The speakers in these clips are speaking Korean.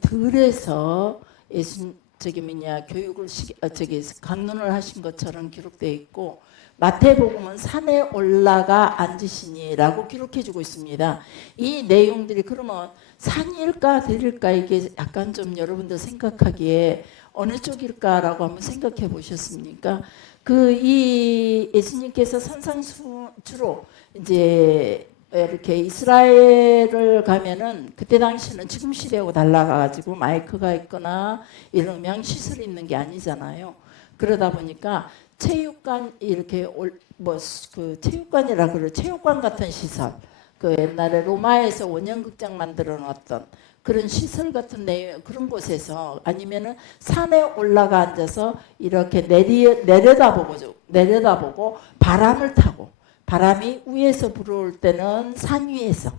들에서 예수 교육을 강론을 하신 것처럼 기록되어 있고, 마태복음은 산에 올라가 앉으시니라고 기록해주고 있습니다. 이 내용들이 그러면 산일까 들일까, 이게 약간 좀 여러분들 생각하기에 어느 쪽일까라고 한번 생각해 보셨습니까? 이 예수님께서 주로 이제 이렇게 이스라엘을 가면은 그때 당시는 지금 시대하고 달라가지고 마이크가 있거나 이런 음향 시설이 있는 게 아니잖아요. 그러다 보니까 체육관 이렇게 체육관이라 그래, 체육관 같은 시설, 그 옛날에 로마에서 원형극장 만들어 놨던 그런 시설 같은 그런 곳에서, 아니면은 산에 올라가 앉아서 이렇게 내려다보고 바람을 타고, 바람이 위에서 불어올 때는 산 위에서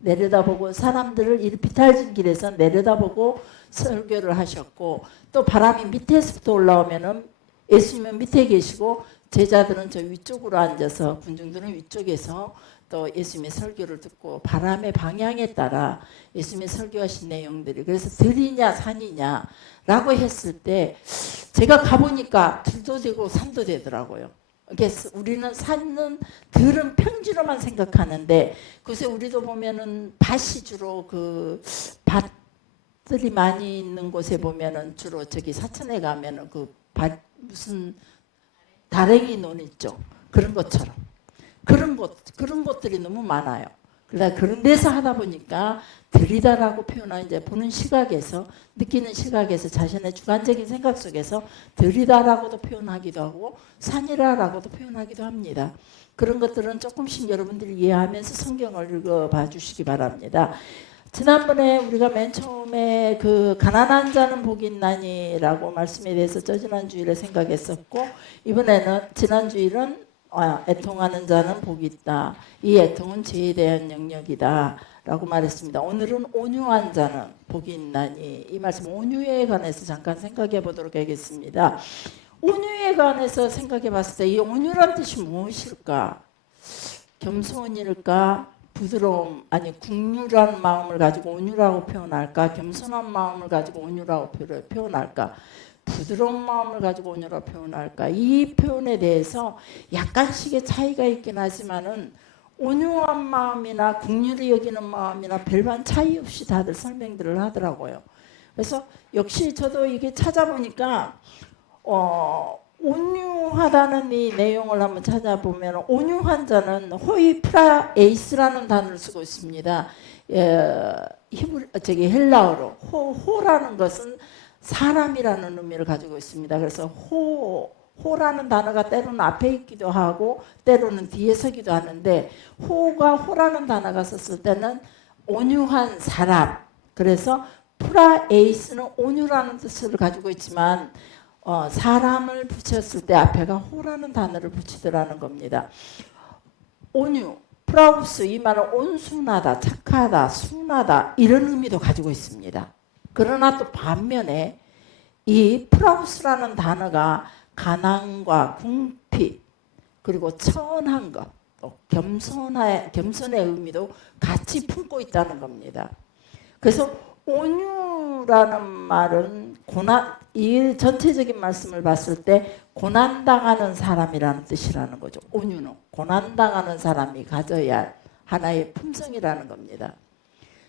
내려다보고, 사람들을 이 비탈진 길에서 내려다보고 설교를 하셨고, 또 바람이 밑에서부터 올라오면은 예수님은 밑에 계시고 제자들은 저 위쪽으로 앉아서, 군중들은 위쪽에서 또 예수님의 설교를 듣고 바람의 방향에 따라 예수님의 설교하신 내용들이, 그래서 들이냐 산이냐 라고 했을 때 제가 가보니까 들도 되고 산도 되더라고요. 그래서 우리는 산은, 들은 평지로만 생각하는데, 그래서 우리도 보면은 밭이 주로 그 밭들이 많이 있는 곳에 보면은 주로 저기 사천에 가면은 그 밭 무슨 다랭이 논 있죠. 그런 것처럼 그런 것들이 너무 많아요. 그러다 그런 데서 하다 보니까 들이다라고 표현한, 이제 보는 시각에서, 느끼는 시각에서, 자신의 주관적인 생각 속에서 들이다라고도 표현하기도 하고 산이라라고도 표현하기도 합니다. 그런 것들은 조금씩 여러분들이 이해하면서 성경을 읽어봐 주시기 바랍니다. 지난번에 우리가 맨 처음에 그 가난한 자는 복이 있나니라고 말씀에 대해서 지난 주일에 생각했었고, 이번에는 지난 주일은 애통하는 자는 복이 있다. 이 애통은 죄에 대한 영역이다 라고 말했습니다. 오늘은 온유한 자는 복이 있나니, 이 말씀 온유에 관해서 잠깐 생각해 보도록 하겠습니다. 온유에 관해서 생각해 봤을 때 이 온유란 뜻이 무엇일까? 겸손일까? 부드러움, 아니 국률한 마음을 가지고 온유라고 표현할까? 겸손한 마음을 가지고 온유라고 표현할까? 부드러운 마음을 가지고 온유라고 표현할까? 이 표현에 대해서 약간씩의 차이가 있긴 하지만은 온유한 마음이나 긍휼히 여기는 마음이나 별반 차이 없이 다들 설명들을 하더라고요. 그래서 역시 저도 이게 찾아보니까 온유하다는 이 내용을 한번 찾아보면, 온유한 자는 호이 프라에이스라는 단어를 쓰고 있습니다. 헬라어로 호라는 것은 사람이라는 의미를 가지고 있습니다. 그래서 호라는 단어가 때로는 앞에 있기도 하고 때로는 뒤에 서기도 하는데, 호라는 단어가 썼을 때는 온유한 사람, 그래서 프라에이스는 온유라는 뜻을 가지고 있지만 사람을 붙였을 때 앞에가 호라는 단어를 붙이더라는 겁니다. 온유, 프라우스, 이 말은 온순하다, 착하다, 순하다 이런 의미도 가지고 있습니다. 그러나 또 반면에 이 프라우스라는 단어가 가난과 궁핍, 그리고 천한 것, 또 겸손의 의미도 같이 품고 있다는 겁니다. 그래서 온유라는 말은 이 전체적인 말씀을 봤을 때 고난당하는 사람이라는 뜻이라는 거죠. 온유는 고난당하는 사람이 가져야 할 하나의 품성이라는 겁니다.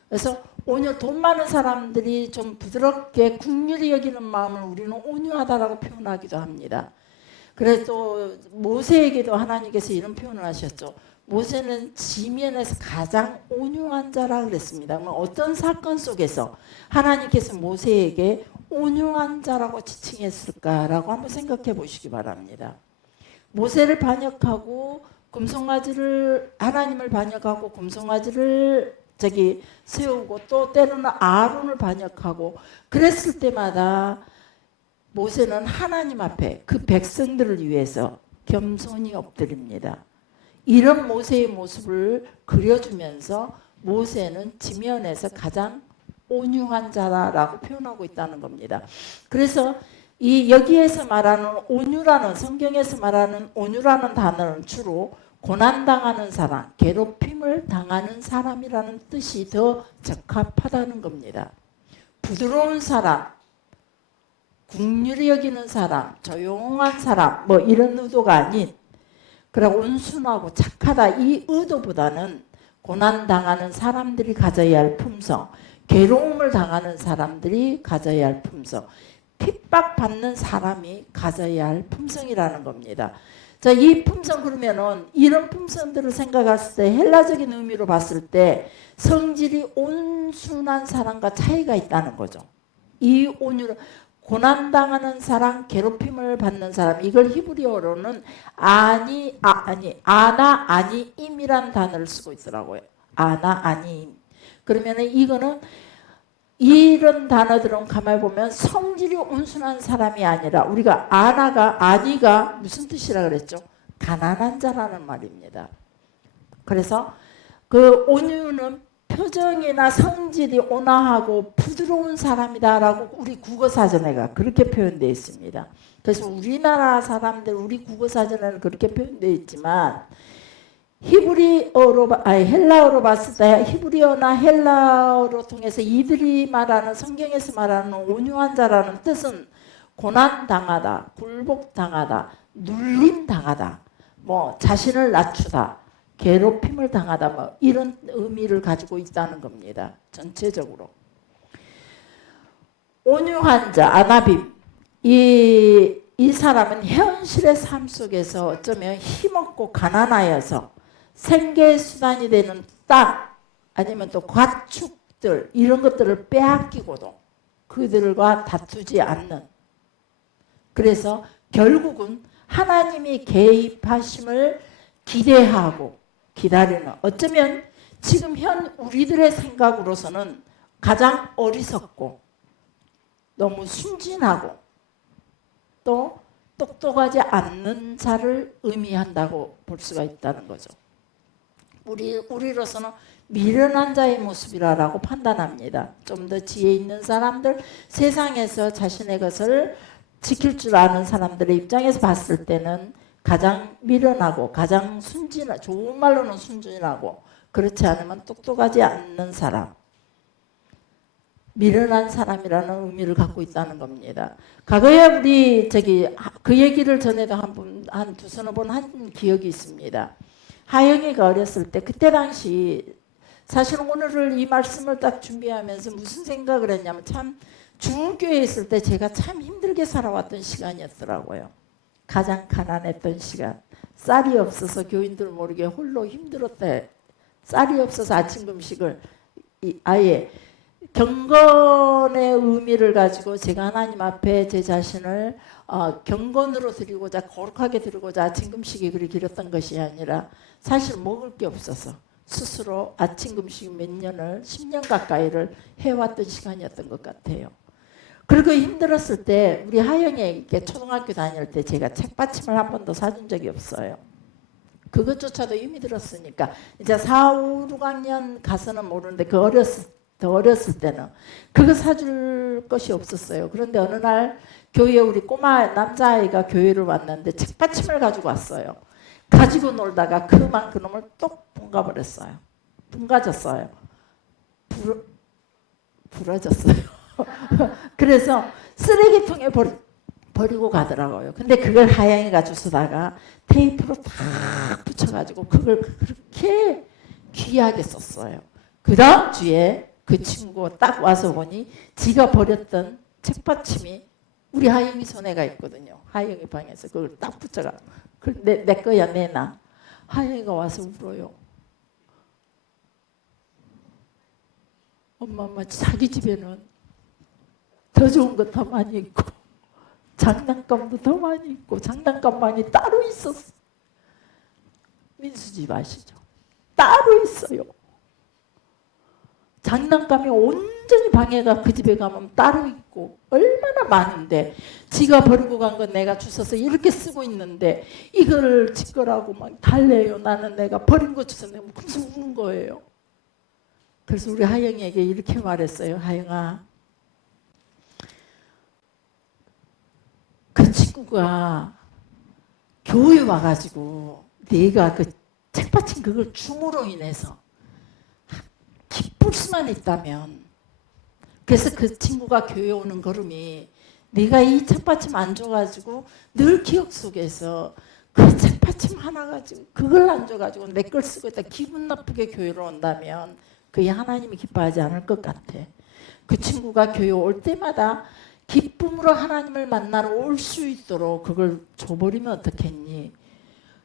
그래서 온유, 돈 많은 사람들이 좀 부드럽게 긍휼히 여기는 마음을 우리는 온유하다라고 표현하기도 합니다. 그래서 모세에게도 하나님께서 이런 표현을 하셨죠. 모세는 지면에서 가장 온유한 자라 그랬습니다. 어떤 사건 속에서 하나님께서 모세에게 온유한 자라고 지칭했을까라고 한번 생각해 보시기 바랍니다. 모세를 반역하고 하나님을 반역하고 금송아지를 세우고, 또 때로는 아론을 반역하고 그랬을 때마다 모세는 하나님 앞에 그 백성들을 위해서 겸손히 엎드립니다. 이런 모세의 모습을 그려주면서 모세는 지면에서 가장 온유한 자라고 표현하고 있다는 겁니다. 그래서 여기에서 말하는 온유라는, 성경에서 말하는 온유라는 단어는 주로 고난당하는 사람, 괴롭힘을 당하는 사람이라는 뜻이 더 적합하다는 겁니다. 부드러운 사람, 국률이 여기는 사람, 조용한 사람, 뭐 이런 의도가 아닌, 그래 온순하고 착하다 이 의도보다는 고난당하는 사람들이 가져야 할 품성, 괴로움을 당하는 사람들이 가져야 할 품성, 핍박받는 사람이 가져야 할 품성이라는 겁니다. 자, 이 품성 그러면은 이런 품성들을 생각했을 때 헬라적인 의미로 봤을 때 성질이 온순한 사람과 차이가 있다는 거죠. 이 온유를 고난당하는 사람, 괴롭힘을 받는 사람, 이걸 히브리어로는 아나 아니임이란 단어를 쓰고 있더라고요. 아나 아니임. 그러면 이거는 이런 단어들은 가만히 보면 성질이 온순한 사람이 아니라 우리가 아니가 무슨 뜻이라 그랬죠? 가난한 자라는 말입니다. 그래서 그 온유는 표정이나 성질이 온화하고 부드러운 사람이다라고 우리 국어사전에가 그렇게 표현되어 있습니다. 그래서 우리나라 사람들 우리 국어사전에는 그렇게 표현되어 있지만 헬라어로 봤을 때 히브리어나 헬라어로 통해서 이들이 말하는 성경에서 말하는 온유한 자라는 뜻은 고난당하다, 굴복당하다, 눌림당하다, 뭐 자신을 낮추다, 괴롭힘을 당하다 뭐 이런 의미를 가지고 있다는 겁니다. 전체적으로. 온유한 자, 아나빔. 이 사람은 현실의 삶 속에서 어쩌면 힘없고 가난하여서 생계 수단이 되는 땅 아니면 또 가축들 이런 것들을 빼앗기고도 그들과 다투지 않는, 그래서 결국은 하나님이 개입하심을 기대하고 기다리는, 어쩌면 지금 현 우리들의 생각으로서는 가장 어리석고 너무 순진하고 또 똑똑하지 않는 자를 의미한다고 볼 수가 있다는 거죠. 우리로서는 미련한 자의 모습이라고 판단합니다. 좀 더 지혜 있는 사람들, 세상에서 자신의 것을 지킬 줄 아는 사람들의 입장에서 봤을 때는 가장 미련하고 가장 순진하고, 좋은 말로는 순진하고 그렇지 않으면 똑똑하지 않는 사람, 미련한 사람이라는 의미를 갖고 있다는 겁니다. 과거에 우리 그 얘기를 전에도 한 두서너 번 한 기억이 있습니다. 하영이가 어렸을 때 그때 당시 사실 오늘을 이 말씀을 딱 준비하면서 무슨 생각을 했냐면 참 중교에 있을 때 제가 참 힘들게 살아왔던 시간이었더라고요. 가장 가난했던 시간. 쌀이 없어서 교인들 모르게 홀로 힘들었대. 쌀이 없어서 아침 금식을 아예 경건의 의미를 가지고 제가 하나님 앞에 제 자신을 경건으로 드리고자, 거룩하게 드리고자 아침 금식이 그리 길었던 것이 아니라 사실 먹을 게 없어서 스스로 아침 금식 몇 년을 10년 가까이를 해왔던 시간이었던 것 같아요. 그리고 힘들었을 때 우리 하영이에게 초등학교 다닐 때 제가 책받침을 한 번도 사준 적이 없어요. 그것조차도 힘이 들었으니까 이제 4, 5, 6학년 가서는 모르는데 더 어렸을 때는 그거 사줄 것이 없었어요. 그런데 어느 날 교회에 우리 꼬마 남자아이가 교회를 왔는데 책받침을 가지고 왔어요. 가지고 놀다가 그놈을 똑 붕가버렸어요. 붕가졌어요. 부러졌어요. 그래서 쓰레기통에 버리고 가더라고요. 근데 그걸 하영이가 주스다가 테이프로 탁 붙여가지고 그걸 그렇게 귀하게 썼어요. 그 다음 주에 그 친구가 딱 와서 보니 지가 버렸던 책받침이 우리 하영이 손에가 있거든요. 하영이 방에서 그걸 딱 붙여가. 내 거야 내놔. 하영이가 와서 울어요. 엄마 자기 집에는 더 좋은 거 더 많이 있고 장난감도 더 많이 있고 장난감만이 따로 있었어. 민수 집 아시죠? 따로 있어요. 장난감이 온전히 방에가 그 집에 가면 따로 있고 얼마나 많은데 지가 버리고 간 건 내가 주워서 이렇게 쓰고 있는데 이걸 지 거라고 막 달래요. 나는 내가 버린 거 주워서 내가 그래서 우는 거예요. 그래서 우리 하영이에게 이렇게 말했어요. 하영아, 그 친구가 교회 와가지고 네가 그 책받침 그걸 줌으로 인해서 기쁠 수만 있다면 그래서 그 친구가 교회 오는 걸음이 네가 이 책받침 안 줘가지고 늘 기억 속에서 그 책받침 하나 가지고 그걸 안 줘가지고 내 걸 쓰고 있다 기분 나쁘게 교회로 온다면 그게 하나님이 기뻐하지 않을 것 같아. 그 친구가 교회 올 때마다 기쁨으로 하나님을 만나러 올 수 있도록 그걸 줘버리면 어떻겠니?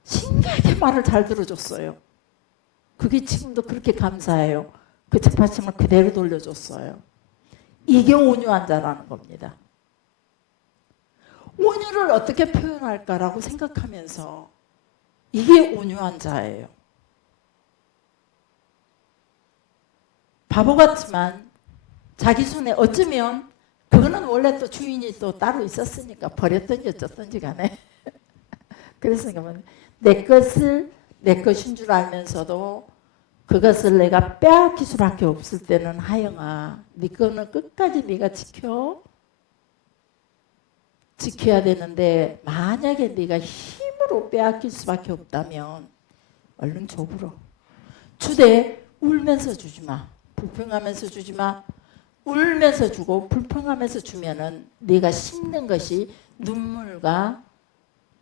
신기하게 말을 잘 들어줬어요. 그게 지금도 그렇게 감사해요. 그 책받침을 그대로 돌려줬어요. 이게 온유한 자라는 겁니다. 온유를 어떻게 표현할까라고 생각하면서 이게 온유한 자예요. 바보 같지만 자기 손에 어쩌면 그거는 원래 또 주인이 또 따로 있었으니까 버렸든지 어쩌든지 간에 그래서 내 것을 내 것인 줄 알면서도 그것을 내가 빼앗길 수밖에 없을 때는 하영아 네 거는 끝까지 네가 지켜야 되는데 만약에 네가 힘으로 빼앗길 수밖에 없다면 얼른 줘버려. 주되 울면서 주지 마. 불평하면서 주지 마. 울면서 주고 불평하면서 주면은 네가 심는 것이 눈물과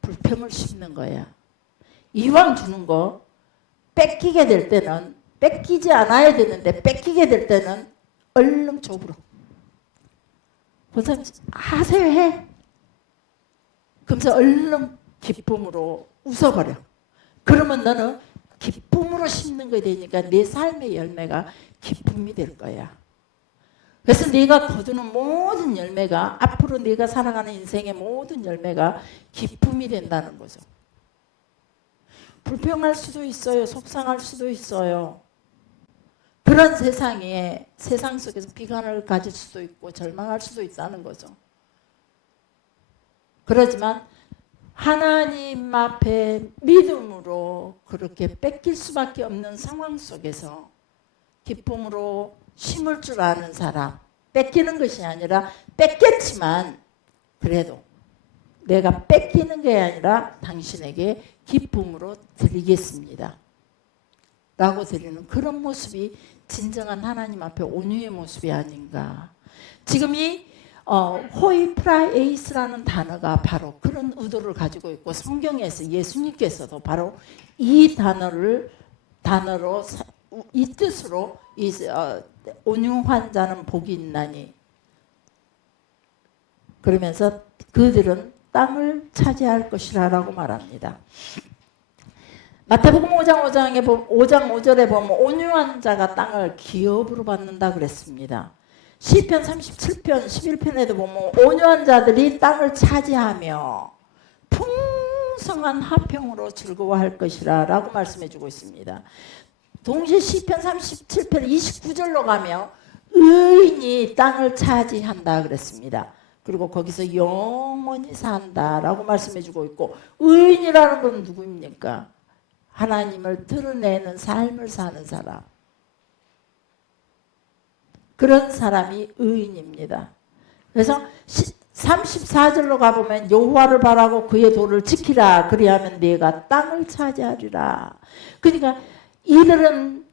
불평을 심는 거야. 이왕 주는 거 뺏기게 될 때는 뺏기지 않아야 되는데 뺏기게 될 때는 얼른 줘버려. 본사님 하세요 해. 그러면서 얼른 기쁨으로 웃어버려. 그러면 너는 기쁨으로 심는 거 되니까 내 삶의 열매가 기쁨이 될 거야. 그래서 네가 거두는 모든 열매가 앞으로 네가 살아가는 인생의 모든 열매가 기쁨이 된다는 거죠. 불평할 수도 있어요. 속상할 수도 있어요. 그런 세상 속에서 비관을 가질 수도 있고 절망할 수도 있다는 거죠. 그렇지만 하나님 앞에 믿음으로 그렇게 뺏길 수밖에 없는 상황 속에서 기쁨으로 심을 줄 아는 사람, 뺏기는 것이 아니라 뺏겼지만 그래도 내가 뺏기는 게 아니라 당신에게 기쁨으로 드리겠습니다 라고 드리는 그런 모습이 진정한 하나님 앞에 온유의 모습이 아닌가. 지금 이 호이프라에이스라는 단어가 바로 그런 의도를 가지고 있고 성경에서 예수님께서도 바로 이 단어로 이 뜻으로 온유한 자는 복이 있나니 그러면서 그들은 땅을 차지할 것이라 라고 말합니다. 마태복음 5장 5절에 보면 온유한 자가 땅을 기업으로 받는다 그랬습니다. 시편 37편 11편에도 보면 온유한 자들이 땅을 차지하며 풍성한 화평으로 즐거워할 것이라 라고 말씀해 주고 있습니다. 동시에 시편 37편 29절로 가며 의인이 땅을 차지한다 그랬습니다. 그리고 거기서 영원히 산다라고 말씀해 주고 있고 의인이라는 건 누구입니까? 하나님을 드러내는 삶을 사는 사람. 그런 사람이 의인입니다. 그래서 34절로 가보면 여호와를 바라고 그의 도를 지키라 그리하면 네가 땅을 차지하리라. 그러니까 이들은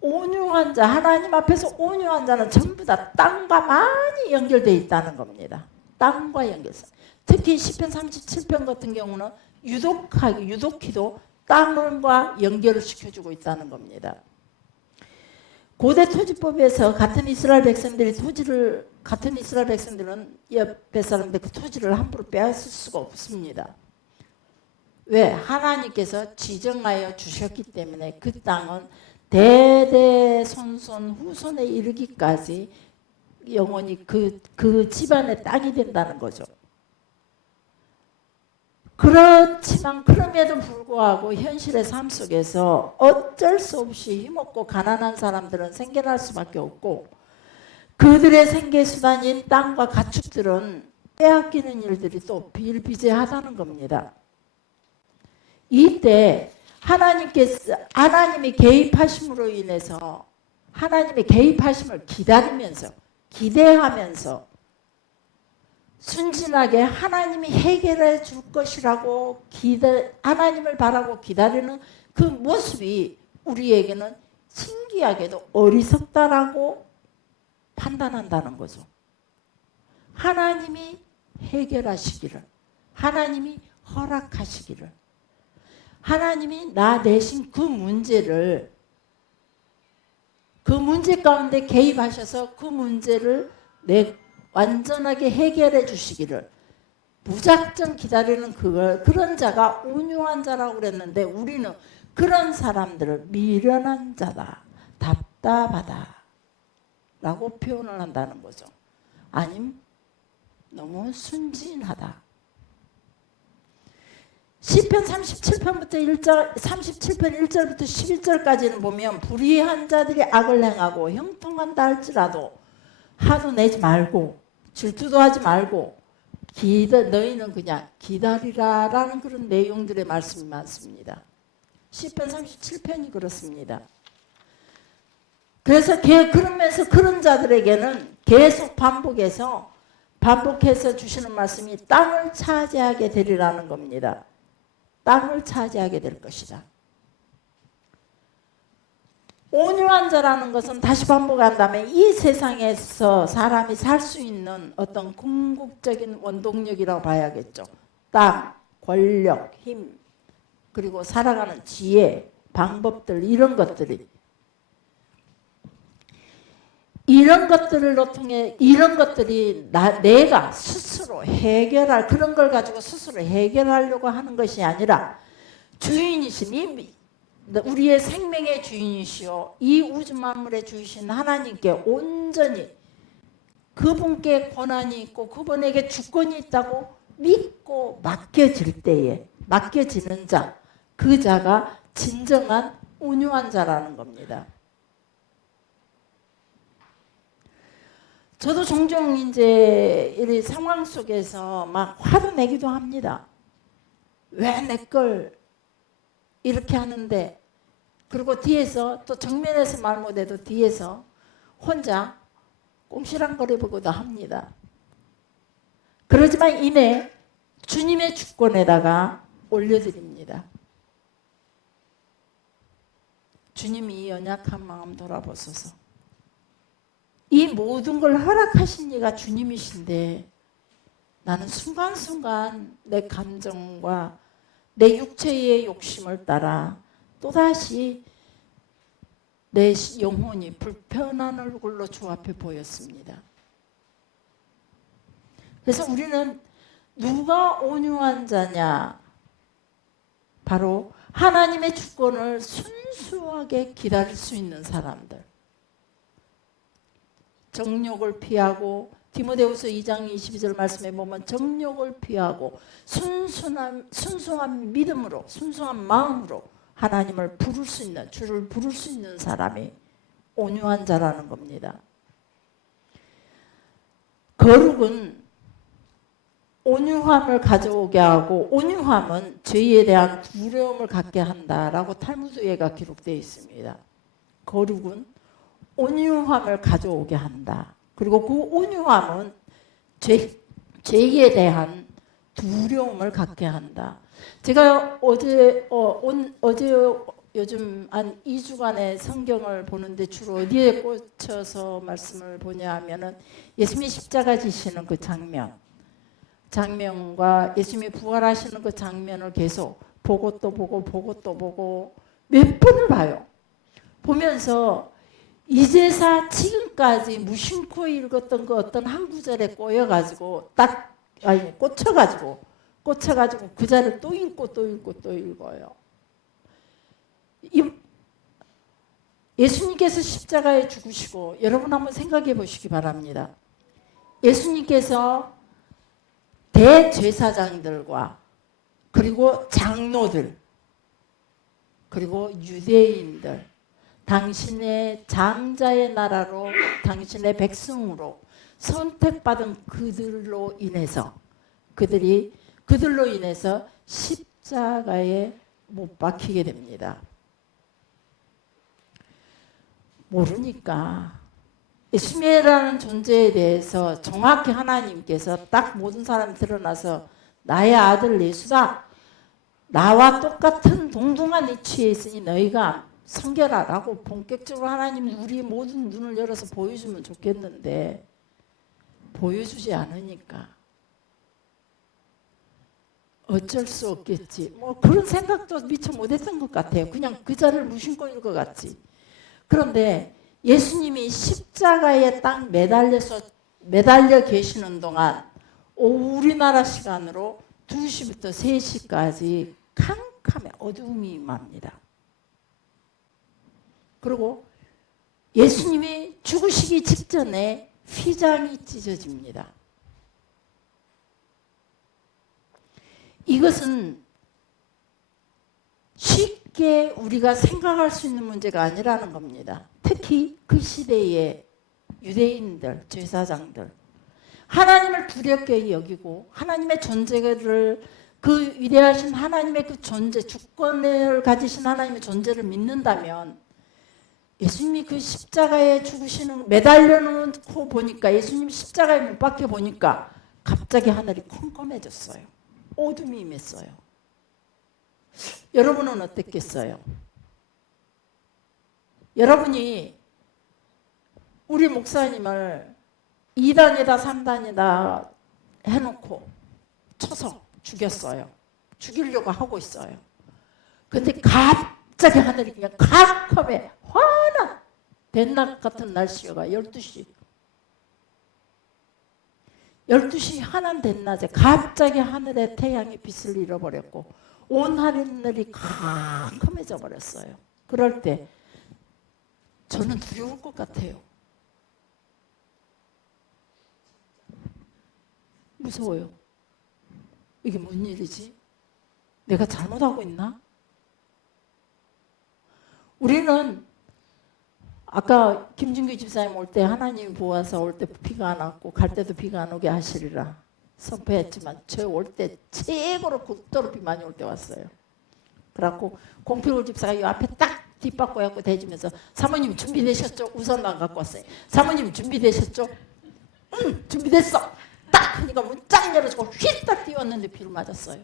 온유한 자, 하나님 앞에서 온유한 자는 전부 다 땅과 많이 연결되어 있다는 겁니다. 땅과 연결해서. 특히 시편 37편 같은 경우는 유독히도 땅과 연결을 시켜주고 있다는 겁니다. 고대 토지법에서 같은 이스라엘 백성들은 옆에 사람들 그 토지를 함부로 빼앗을 수가 없습니다. 왜? 하나님께서 지정하여 주셨기 때문에 그 땅은 대대손손 후손에 이르기까지 영원히 그 집안의 땅이 된다는 거죠. 그렇지만 그럼에도 불구하고 현실의 삶 속에서 어쩔 수 없이 힘없고 가난한 사람들은 생계할 수밖에 없고 그들의 생계수단인 땅과 가축들은 빼앗기는 일들이 또 비일비재하다는 겁니다. 이때 하나님이 개입하심으로 인해서 하나님의 개입하심을 기대하면서 순진하게 하나님이 해결해 줄 것이라고 하나님을 바라고 기다리는 그 모습이 우리에게는 신기하게도 어리석다라고 판단한다는 거죠. 하나님이 해결하시기를, 하나님이 허락하시기를, 하나님이 나 대신 그 문제를, 그 문제 가운데 개입하셔서 그 문제를 완전하게 해결해 주시기를 무작정 기다리는 그런 자가 온유한 자라고 그랬는데, 우리는 그런 사람들을 미련한 자다, 답답하다 라고 표현을 한다는 거죠. 아님 너무 순진하다. 시편 37편부터 1절, 37편 1절부터 11절까지는 보면 불의한 자들이 악을 행하고 형통한다 할지라도 화도 내지 말고 질투도 하지 말고 너희는 그냥 기다리라 라는 그런 내용들의 말씀이 많습니다. 시편 37편이 그렇습니다. 그래서 그러면서 그런 자들에게는 계속 반복해서 주시는 말씀이 땅을 차지하게 되리라는 겁니다. 땅을 차지하게 될 것이다. 온유한 자라는 것은 다시 반복한다면 이 세상에서 사람이 살 수 있는 어떤 궁극적인 원동력이라고 봐야겠죠. 땅, 권력, 힘, 그리고 살아가는 지혜, 방법들, 이런 것들이 내가 스스로 해결할, 그런 걸 가지고 스스로 해결하려고 하는 것이 아니라 주인이신, 우리의 생명의 주인이시오, 이 우주 만물의 주이신 하나님께 온전히 그분께 권한이 있고 그분에게 주권이 있다고 믿고 맡겨질 때에, 맡겨지는 자, 그 자가 진정한 온유한 자라는 겁니다. 저도 종종 이제 이 상황 속에서 막 화도 내기도 합니다. 왜 내 걸 이렇게 하는데, 그리고 뒤에서 또 정면에서 말 못해도 뒤에서 혼자 꼼시랑거려보기도 합니다. 그러지만 이내 주님의 주권에다가 올려드립니다. 주님이 이 연약한 마음 돌아보소서. 이 모든 걸 허락하신 이가 주님이신데 나는 순간순간 내 감정과 내 육체의 욕심을 따라 또다시 내 영혼이 불편한 얼굴로 주 앞에 보였습니다. 그래서 우리는 누가 온유한 자냐? 바로 하나님의 주권을 순수하게 기다릴 수 있는 사람들. 정욕을 피하고, 디모데후서 2장 22절 말씀에 보면 정욕을 피하고 순수한 믿음으로, 순수한 마음으로 하나님을 부를 수 있는, 주를 부를 수 있는 사람이 온유한 자라는 겁니다. 거룩은 온유함을 가져오게 하고, 온유함은 죄에 대한 두려움을 갖게 한다라고 탈무드에가 기록되어 있습니다. 거룩은 온유함을 가져오게 한다. 그리고 그 온유함은 죄에 대한 두려움을 갖게 한다. 제가 어제 요즘 한 2주간의 성경을 보는데 주로 어디에 꽂혀서 말씀을 보냐 하면은 예수님이 십자가 지시는 그 장면과 예수님이 부활하시는 그 장면을 계속 보고 또 보고 몇 번을 봐요. 보면서 이제사 지금까지 무심코 읽었던 그 어떤 한 구절에 꽂혀가지고 그 자를 또 읽어요. 예수님께서 십자가에 죽으시고, 여러분 한번 생각해 보시기 바랍니다. 예수님께서 대제사장들과 그리고 장로들 그리고 유대인들, 당신의 장자의 나라로, 당신의 백성으로 선택받은 그들로 인해서 십자가에 못 박히게 됩니다. 모르니까 예수님이라는 존재에 대해서 정확히 하나님께서 딱 모든 사람이 드러나서 나의 아들 예수다, 나와 똑같은 동등한 위치에 있으니 너희가 섬겨라라고 본격적으로 하나님이 우리 모든 눈을 열어서 보여주면 좋겠는데 보여주지 않으니까 어쩔 수 없겠지. 뭐 그런 생각도 미처 못했던 것 같아요. 그냥 그 자리를 무심코 있는 것 같지. 그런데 예수님이 십자가에 딱 매달려 계시는 동안 우리나라 시간으로 2시부터 3시까지 캄캄해 어두움이 임합니다. 그리고 예수님이 죽으시기 직전에 휘장이 찢어집니다. 이것은 쉽게 우리가 생각할 수 있는 문제가 아니라는 겁니다. 특히 그 시대의 유대인들, 제사장들, 하나님을 두렵게 여기고 하나님의 존재를 그 위대하신 하나님의 그 존재, 주권을 가지신 하나님의 존재를 믿는다면 예수님이 그 십자가에 죽으시는 매달려 놓고 보니까 예수님 십자가에 못 박혀 보니까 갑자기 하늘이 컴컴해졌어요. 어둠이 임했어요. 여러분은 어땠겠어요? 여러분이 우리 목사님을 2단이다 3단이다 해놓고 쳐서 죽였어요. 죽이려고 하고 있어요. 근데 갑자기 하늘이 그냥 캄캄해 환한 대낮 같은 날씨가 12시 12시 환한 대낮에 갑자기 하늘에 태양이 빛을 잃어버렸고 온 하늘이 캄캄해져 버렸어요. 그럴 때 저는 두려울 것 같아요. 무서워요. 이게 뭔 일이지? 내가 잘못하고 있나? 우리는 아까 김준규 집사님 올 때 하나님이 보아서 올 때 비가 안 왔고 갈 때도 비가 안 오게 하시리라 선포했지만 저 올 때 최고로 극도로 비 많이 올 때 왔어요. 그래갖고 공필골 집사가 이 앞에 딱 뒷바꿔 갖고 대주면서 사모님 준비되셨죠? 우산만 갖고 왔어요. 사모님 준비되셨죠? 응 준비됐어. 딱 하니까 문 쫙 열어주고 휘딱 뛰었는데 비를 맞았어요.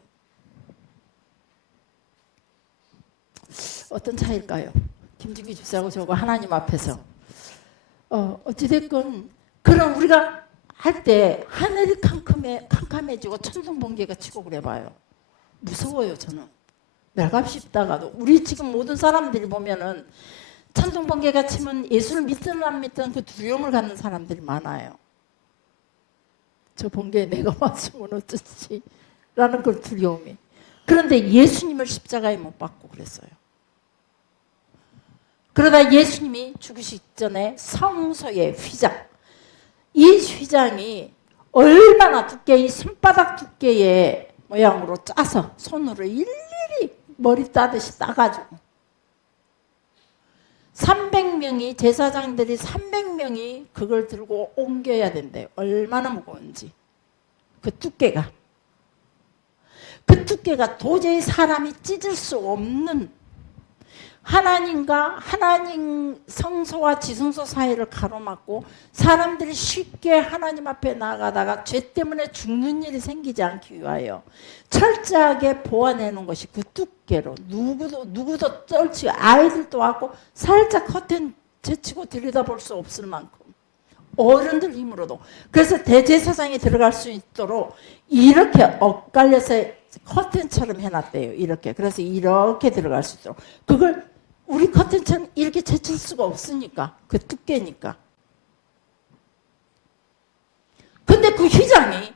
어떤 차이일까요? 김진규 집사하고 저거 하나님 앞에서 어찌됐건 그럼 우리가 할 때 하늘이 캄캄해지고 천둥번개가 치고 그래봐요. 무서워요. 저는 멸갑싶다가도 우리 지금 모든 사람들이 보면은 천둥번개가 치면 예수를 믿든 안 믿든 그 두려움을 갖는 사람들이 많아요. 저 번개에 내가 맞으면 어쩌지 라는 그 두려움이. 그런데 예수님을 십자가에 못 박고 그랬어요. 그러다 예수님이 죽으시기 전에 성소의 휘장, 이 휘장이 얼마나 두께이 손바닥 두께의 모양으로 짜서 손으로 일일이 머리 따듯이 따가지고 300명이 제사장들이 300명이 그걸 들고 옮겨야 된대요. 얼마나 무거운지. 그 두께가 도저히 사람이 찢을 수 없는 하나님과 하나님 성소와 지성소 사이를 가로막고 사람들이 쉽게 하나님 앞에 나가다가 죄 때문에 죽는 일이 생기지 않기 위하여 철저하게 보완해놓은 것이 그 두께로 누구도 떨치고 아이들도 왔고 살짝 커튼 제치고 들여다볼 수 없을 만큼 어른들 힘으로도. 그래서 대제사장이 들어갈 수 있도록 이렇게 엇갈려서 커튼처럼 해놨대요. 이렇게. 그래서 이렇게 들어갈 수 있도록. 그걸 우리 커튼처럼 이렇게 제칠 수가 없으니까. 그 두께니까. 근데 그 휘장이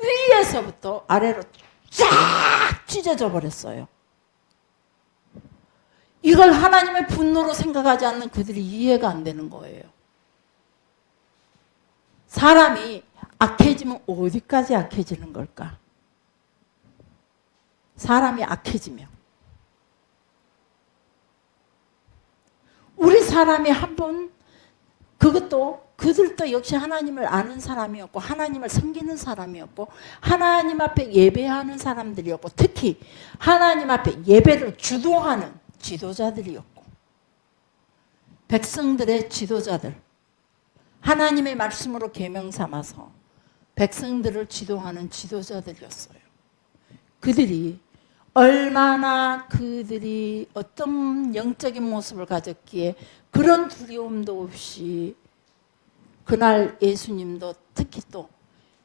위에서부터 아래로 쫙 찢어져 버렸어요. 이걸 하나님의 분노로 생각하지 않는 그들이 이해가 안 되는 거예요. 사람이 악해지면 어디까지 악해지는 걸까? 사람이 악해지면. 우리 사람이 한번 그들도 역시 하나님을 아는 사람이었고 하나님을 섬기는 사람이었고 하나님 앞에 예배하는 사람들이었고 특히 하나님 앞에 예배를 주도하는 지도자들이었고 백성들의 지도자들 하나님의 말씀으로 계명 삼아서 백성들을 지도하는 지도자들이었어요. 그들이 얼마나 그들이 어떤 영적인 모습을 가졌기에 그런 두려움도 없이 그날 예수님도 특히 또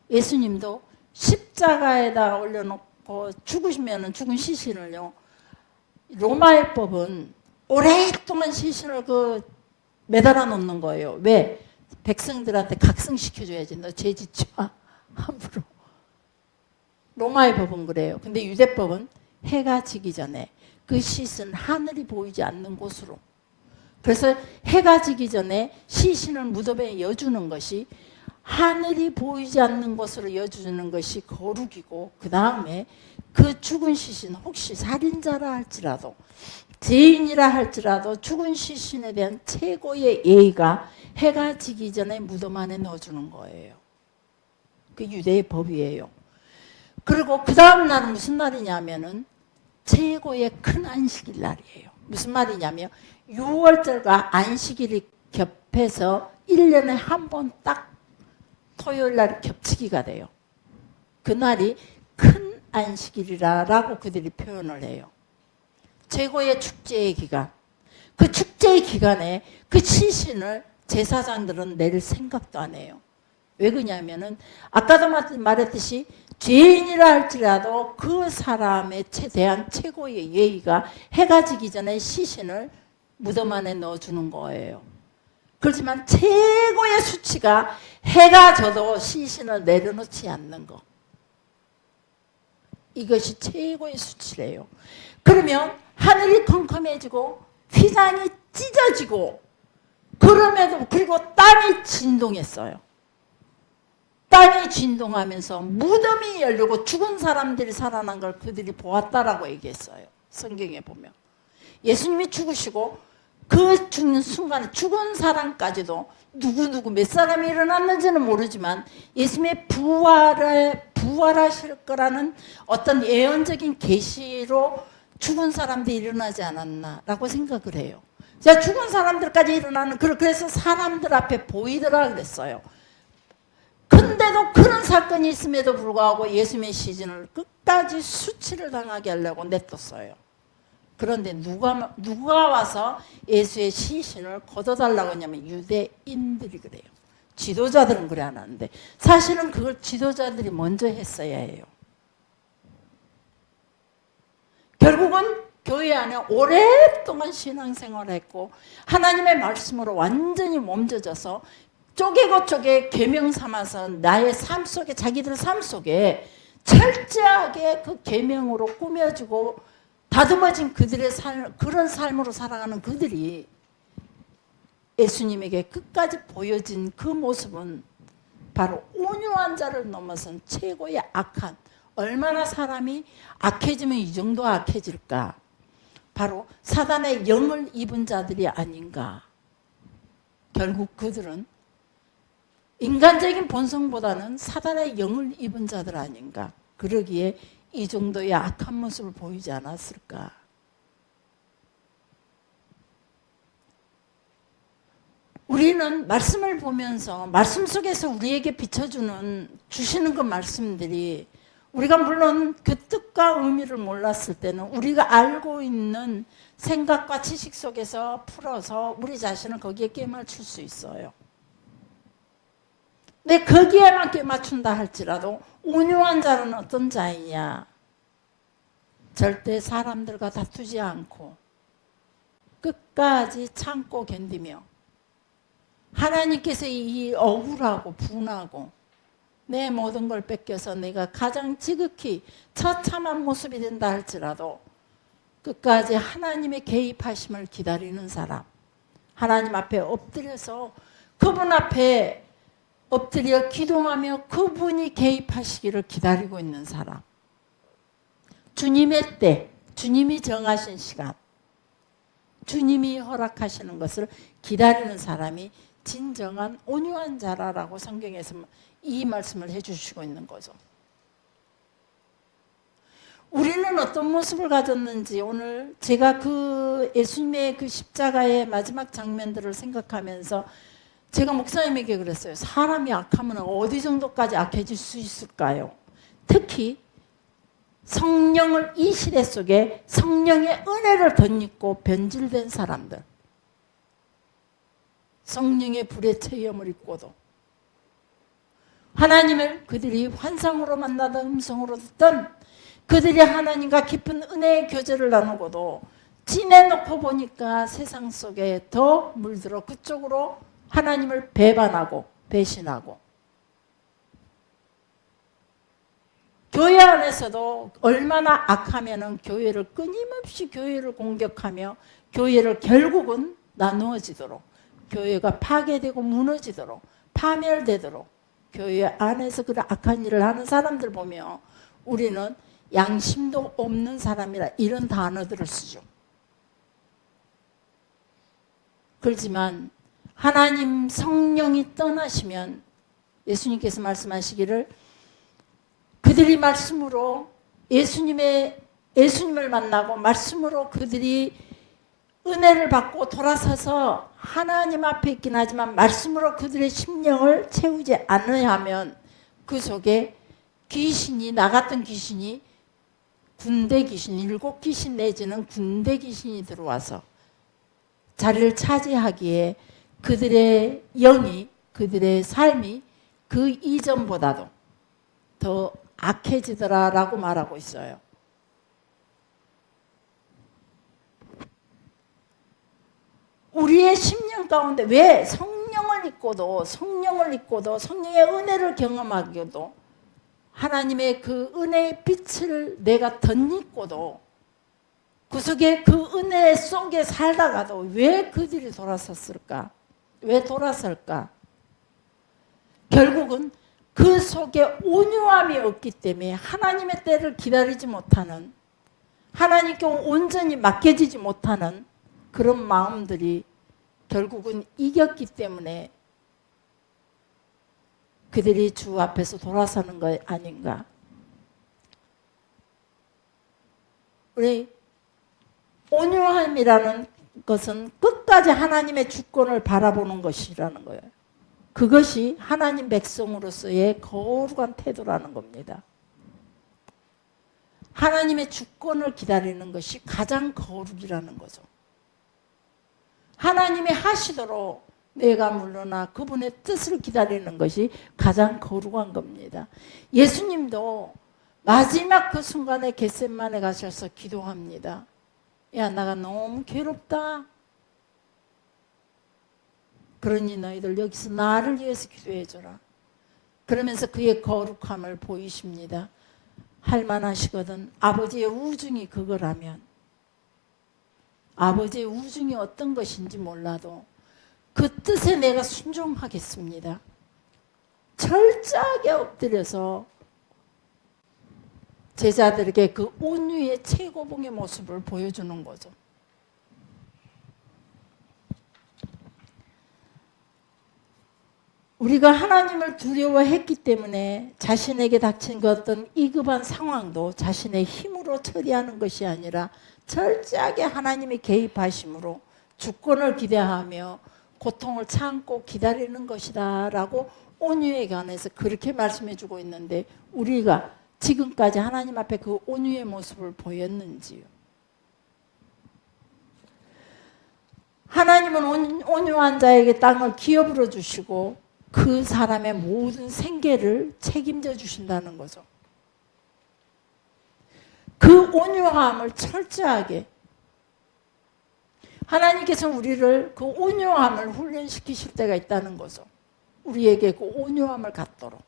예수님도 십자가에다가 올려놓고 죽으시면은 죽은 시신을요, 로마의 법은 오랫동안 시신을 매달아 놓는 거예요. 왜? 백성들한테 각성시켜줘야지. 너 죄 짓지 마. 함부로. 로마의 법은 그래요. 근데 유대법은 해가 지기 전에 그 시신 하늘이 보이지 않는 곳으로. 그래서 해가 지기 전에 시신을 무덤에 여주는 것이 하늘이 보이지 않는 곳으로 여주는 것이 거룩이고, 그 다음에 그 죽은 시신, 혹시 살인자라 할지라도 죄인이라 할지라도 죽은 시신에 대한 최고의 예의가 해가 지기 전에 무덤 안에 넣어주는 거예요. 그 유대의 법이에요. 그리고 그 다음 날은 무슨 날이냐면은 최고의 큰 안식일 날이에요. 무슨 말이냐면 6월절과 안식일이 겹해서 1년에 한 번 딱 토요일 날 겹치기가 돼요. 그날이 큰 안식일이라고 그들이 표현을 해요. 최고의 축제의 기간. 그 축제의 기간에 그 시신을 제사장들은 낼 생각도 안 해요. 왜 그러냐면은 아까도 말했듯이 죄인이라 할지라도 그 사람에 대한 최고의 예의가 해가 지기 전에 시신을 무덤 안에 넣어주는 거예요. 그렇지만 최고의 수치가 해가 져도 시신을 내려놓지 않는 거. 이것이 최고의 수치래요. 그러면 하늘이 컴컴해지고 휘장이 찢어지고, 그럼에도 그리고 땅이 진동했어요. 땅이 진동하면서 무덤이 열리고 죽은 사람들이 살아난 걸 그들이 보았다라고 얘기했어요. 성경에 보면 예수님이 죽으시고 그 죽는 순간에 죽은 사람까지도 누구 몇 사람이 일어났는지는 모르지만 예수님의 부활하실 거라는 어떤 예언적인 계시로 죽은 사람들이 일어나지 않았나라고 생각을 해요. 자, 죽은 사람들까지 일어나는, 그래서 사람들 앞에 보이더라 그랬어요. 근데도 그런 사건이 있음에도 불구하고 예수님의 시신을 끝까지 수치를 당하게 하려고 냅뒀어요. 그런데 누가 와서 예수의 시신을 걷어달라고 하냐면 유대인들이 그래요. 지도자들은 그래 안 하는데 사실은 그걸 지도자들이 먼저 했어야 해요. 결국은 교회 안에 오랫동안 신앙생활을 했고 하나님의 말씀으로 완전히 몸져져서 쪼개고 계명 삼아서 나의 삶 속에, 자기들 삶 속에 철저하게 그 계명으로 꾸며지고 다듬어진 그들의 그런 삶으로 살아가는 그들이 예수님에게 끝까지 보여진 그 모습은 바로 온유한 자를 넘어선 최고의 악한, 얼마나 사람이 악해지면 이 정도 악해질까? 바로 사단의 영을 입은 자들이 아닌가. 결국 그들은 인간적인 본성보다는 사단의 영을 입은 자들 아닌가. 그러기에 이 정도의 악한 모습을 보이지 않았을까. 우리는 말씀을 보면서 말씀 속에서 우리에게 주시는 그 말씀들이 우리가 물론 그 뜻과 의미를 몰랐을 때는 우리가 알고 있는 생각과 지식 속에서 풀어서 우리 자신을 거기에 깨맞출 수 있어요. 근데 거기에만 깨맞춘다 할지라도 온유한 자는 어떤 자이냐? 절대 사람들과 다투지 않고 끝까지 참고 견디며 하나님께서 이 억울하고 분하고 내 모든 걸 뺏겨서 내가 가장 지극히 처참한 모습이 된다 할지라도 끝까지 하나님의 개입하심을 기다리는 사람, 하나님 앞에 엎드려서 그분 앞에 엎드려 기도하며 그분이 개입하시기를 기다리고 있는 사람, 주님의 때, 주님이 정하신 시간, 주님이 허락하시는 것을 기다리는 사람이 진정한 온유한 자라라고 성경에서 이 말씀을 해주시고 있는 거죠. 우리는 어떤 모습을 가졌는지 오늘 제가 그 예수님의 그 십자가의 마지막 장면들을 생각하면서 제가 목사님에게 그랬어요. 사람이 악하면 어디 정도까지 악해질 수 있을까요? 특히 성령을 이 시대 속에 성령의 은혜를 덧입고 변질된 사람들, 성령의 불의 체험을 입고도 하나님을 그들이 환상으로 만나든 음성으로 듣든 그들이 하나님과 깊은 은혜의 교제를 나누고도 지내놓고 보니까 세상 속에 더 물들어 그쪽으로 하나님을 배반하고 배신하고, 교회 안에서도 얼마나 악하면은 교회를 끊임없이 교회를 공격하며 교회를 결국은 나누어지도록, 교회가 파괴되고 무너지도록 파멸되도록 교회 안에서 그런 악한 일을 하는 사람들 보며 우리는 양심도 없는 사람이라 이런 단어들을 쓰죠. 그렇지만 하나님 성령이 떠나시면 예수님께서 말씀하시기를 그들이 말씀으로 예수님을 만나고 말씀으로 그들이 은혜를 받고 돌아서서 하나님 앞에 있긴 하지만 말씀으로 그들의 심령을 채우지 않으면 그 속에 귀신이, 나 같은 귀신이, 군대 귀신, 7귀신 내지는 군대 귀신이 들어와서 자리를 차지하기에 그들의 영이, 그들의 삶이 그 이전보다도 더 악해지더라라고 말하고 있어요. 우리의 심령 가운데 왜 성령을 입고도 성령의 은혜를 경험하기도 하나님의 그 은혜의 빛을 내가 덧입고도 그 속에 그 은혜 속에 살다가도 왜 그들이 돌아섰을까? 왜 돌아설까? 결국은 그 속에 온유함이 없기 때문에 하나님의 때를 기다리지 못하는, 하나님께 온전히 맡겨지지 못하는 그런 마음들이 결국은 이겼기 때문에 그들이 주 앞에서 돌아서는 것 아닌가. 우리 온유함이라는 것은 끝까지 하나님의 주권을 바라보는 것이라는 거예요. 그것이 하나님 백성으로서의 거룩한 태도라는 겁니다. 하나님의 주권을 기다리는 것이 가장 거룩이라는 거죠. 하나님이 하시도록 내가 물러나 그분의 뜻을 기다리는 것이 가장 거룩한 겁니다. 예수님도 마지막 그 순간에 겟세마네 가셔서 기도합니다. 야, 나가 너무 괴롭다. 그러니 너희들 여기서 나를 위해서 기도해 줘라. 그러면서 그의 거룩함을 보이십니다. 할만하시거든. 아버지의 우중이 그거라면, 아버지의 우중이 어떤 것인지 몰라도 그 뜻에 내가 순종하겠습니다. 철저하게 엎드려서 제자들에게 그 온유의 최고봉의 모습을 보여주는 거죠. 우리가 하나님을 두려워했기 때문에 자신에게 닥친 그 어떤 이급한 상황도 자신의 힘으로 처리하는 것이 아니라 철저하게 하나님의 개입하심으로 주권을 기대하며 고통을 참고 기다리는 것이다 라고 온유에 관해서 그렇게 말씀해 주고 있는데, 우리가 지금까지 하나님 앞에 그 온유의 모습을 보였는지요? 하나님은 온유한 자에게 땅을 기업으로 주시고 그 사람의 모든 생계를 책임져 주신다는 거죠. 그 온유함을 철저하게 하나님께서 우리를 그 온유함을 훈련시키실 때가 있다는 거죠. 우리에게 그 온유함을 갖도록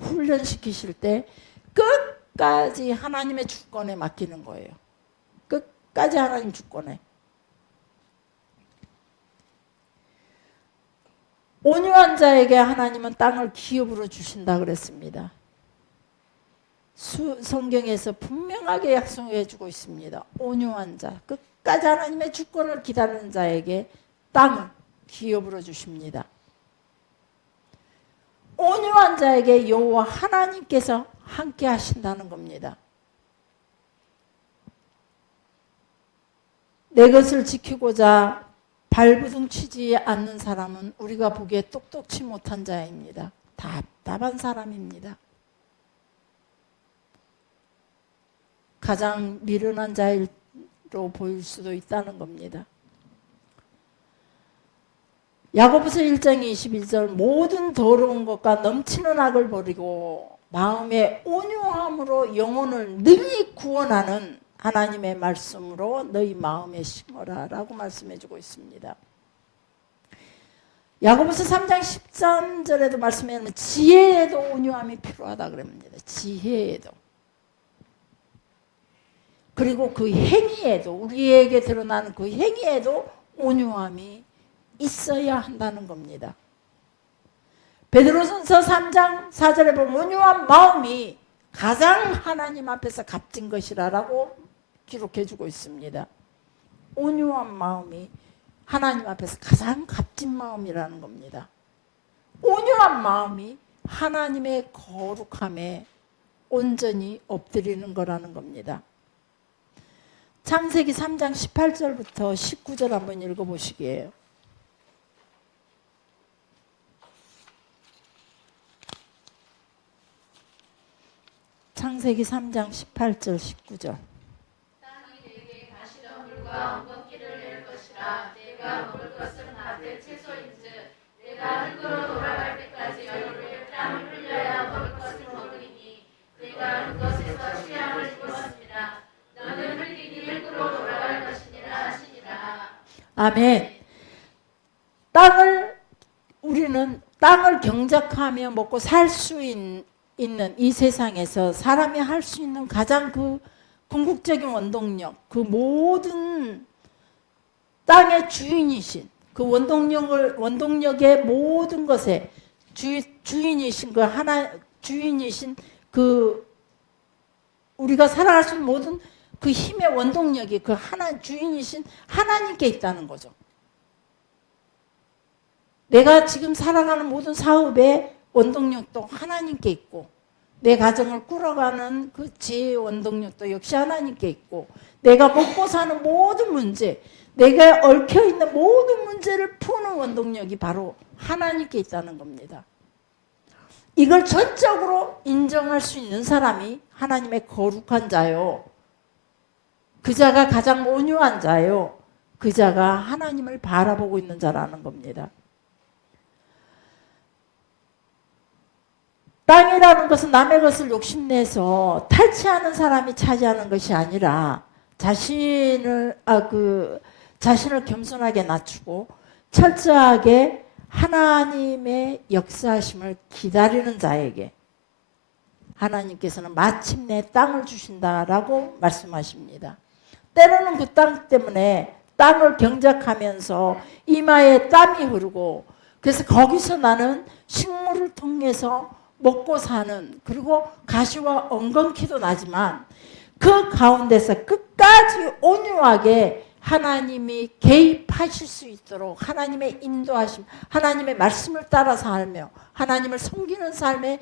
훈련시키실 때 끝까지 하나님의 주권에 맡기는 거예요. 끝까지 하나님 주권에. 온유한 자에게 하나님은 땅을 기업으로 주신다 그랬습니다. 성경에서 분명하게 약속해 주고 있습니다. 온유한 자, 끝까지 하나님의 주권을 기다리는 자에게 땅을 기업으로 주십니다. 온유한 자에게 여호와 하나님께서 함께 하신다는 겁니다. 내 것을 지키고자 발부둥 치지 않는 사람은 우리가 보기에 똑똑치 못한 자입니다. 답답한 사람입니다. 가장 미련한 자로 보일 수도 있다는 겁니다. 야고보서 1장 21절 모든 더러운 것과 넘치는 악을 버리고 마음의 온유함으로 영혼을 능히 구원하는 하나님의 말씀으로 너희 마음에 심어라 라고 말씀해주고 있습니다. 야고보서 3장 13절에도 말씀하면 지혜에도 온유함이 필요하다 그럽니다. 지혜에도. 그리고 그 행위에도, 우리에게 드러나는 그 행위에도 온유함이 있어야 한다는 겁니다. 베드로전서 3장 4절에 보면 온유한 마음이 가장 하나님 앞에서 값진 것이라고 기록해주고 있습니다. 온유한 마음이 하나님 앞에서 가장 값진 마음이라는 겁니다. 온유한 마음이 하나님의 거룩함에 온전히 엎드리는 거라는 겁니다. 창세기 3장 18절부터 19절 한번 읽어보시게요. 창세기 3장 18절 19절. 땅이 내게 가시덤불과 엉겅퀴를 낼 것이라. 내가 먹을 것은 나의 채소인즉 내가 흙으로 돌아갈 때까지 얼굴에 땀을 흘려야 먹을 것을 먹으리니 내가 그것에서 취함을 입었습니다. 너는 흙이니 흙으로 돌아갈 것이니라 하시니라. 아멘. 우리는 땅을 경작하며 먹고 살 수 있는 이 세상에서 사람이 할 수 있는 가장 그 궁극적인 원동력, 그 모든 땅의 주인이신 그 원동력의 모든 것에 주인이신 그 하나 주인이신 그 우리가 살아갈 수 있는 모든 그 힘의 원동력이 그 하나 주인이신 하나님께 있다는 거죠. 내가 지금 살아가는 모든 사업의 원동력도 하나님께 있고 내 가정을 꾸려가는 그 지혜의 원동력도 역시 하나님께 있고 내가 먹고 사는 모든 문제, 내가 얽혀있는 모든 문제를 푸는 원동력이 바로 하나님께 있다는 겁니다. 이걸 전적으로 인정할 수 있는 사람이 하나님의 거룩한 자요. 그 자가 가장 온유한 자요. 그 자가 하나님을 바라보고 있는 자라는 겁니다. 땅이라는 것은 남의 것을 욕심내서 탈취하는 사람이 차지하는 것이 아니라 자신을 겸손하게 낮추고 철저하게 하나님의 역사하심을 기다리는 자에게 하나님께서는 마침내 땅을 주신다라고 말씀하십니다. 때로는 그 땅 때문에 땅을 경작하면서 이마에 땀이 흐르고 그래서 거기서 나는 식물을 통해서 먹고 사는 그리고 가시와 엉겅퀴도 나지만 그 가운데서 끝까지 온유하게 하나님이 개입하실 수 있도록 하나님의 인도하심, 하나님의 말씀을 따라 살며 하나님을 섬기는 삶에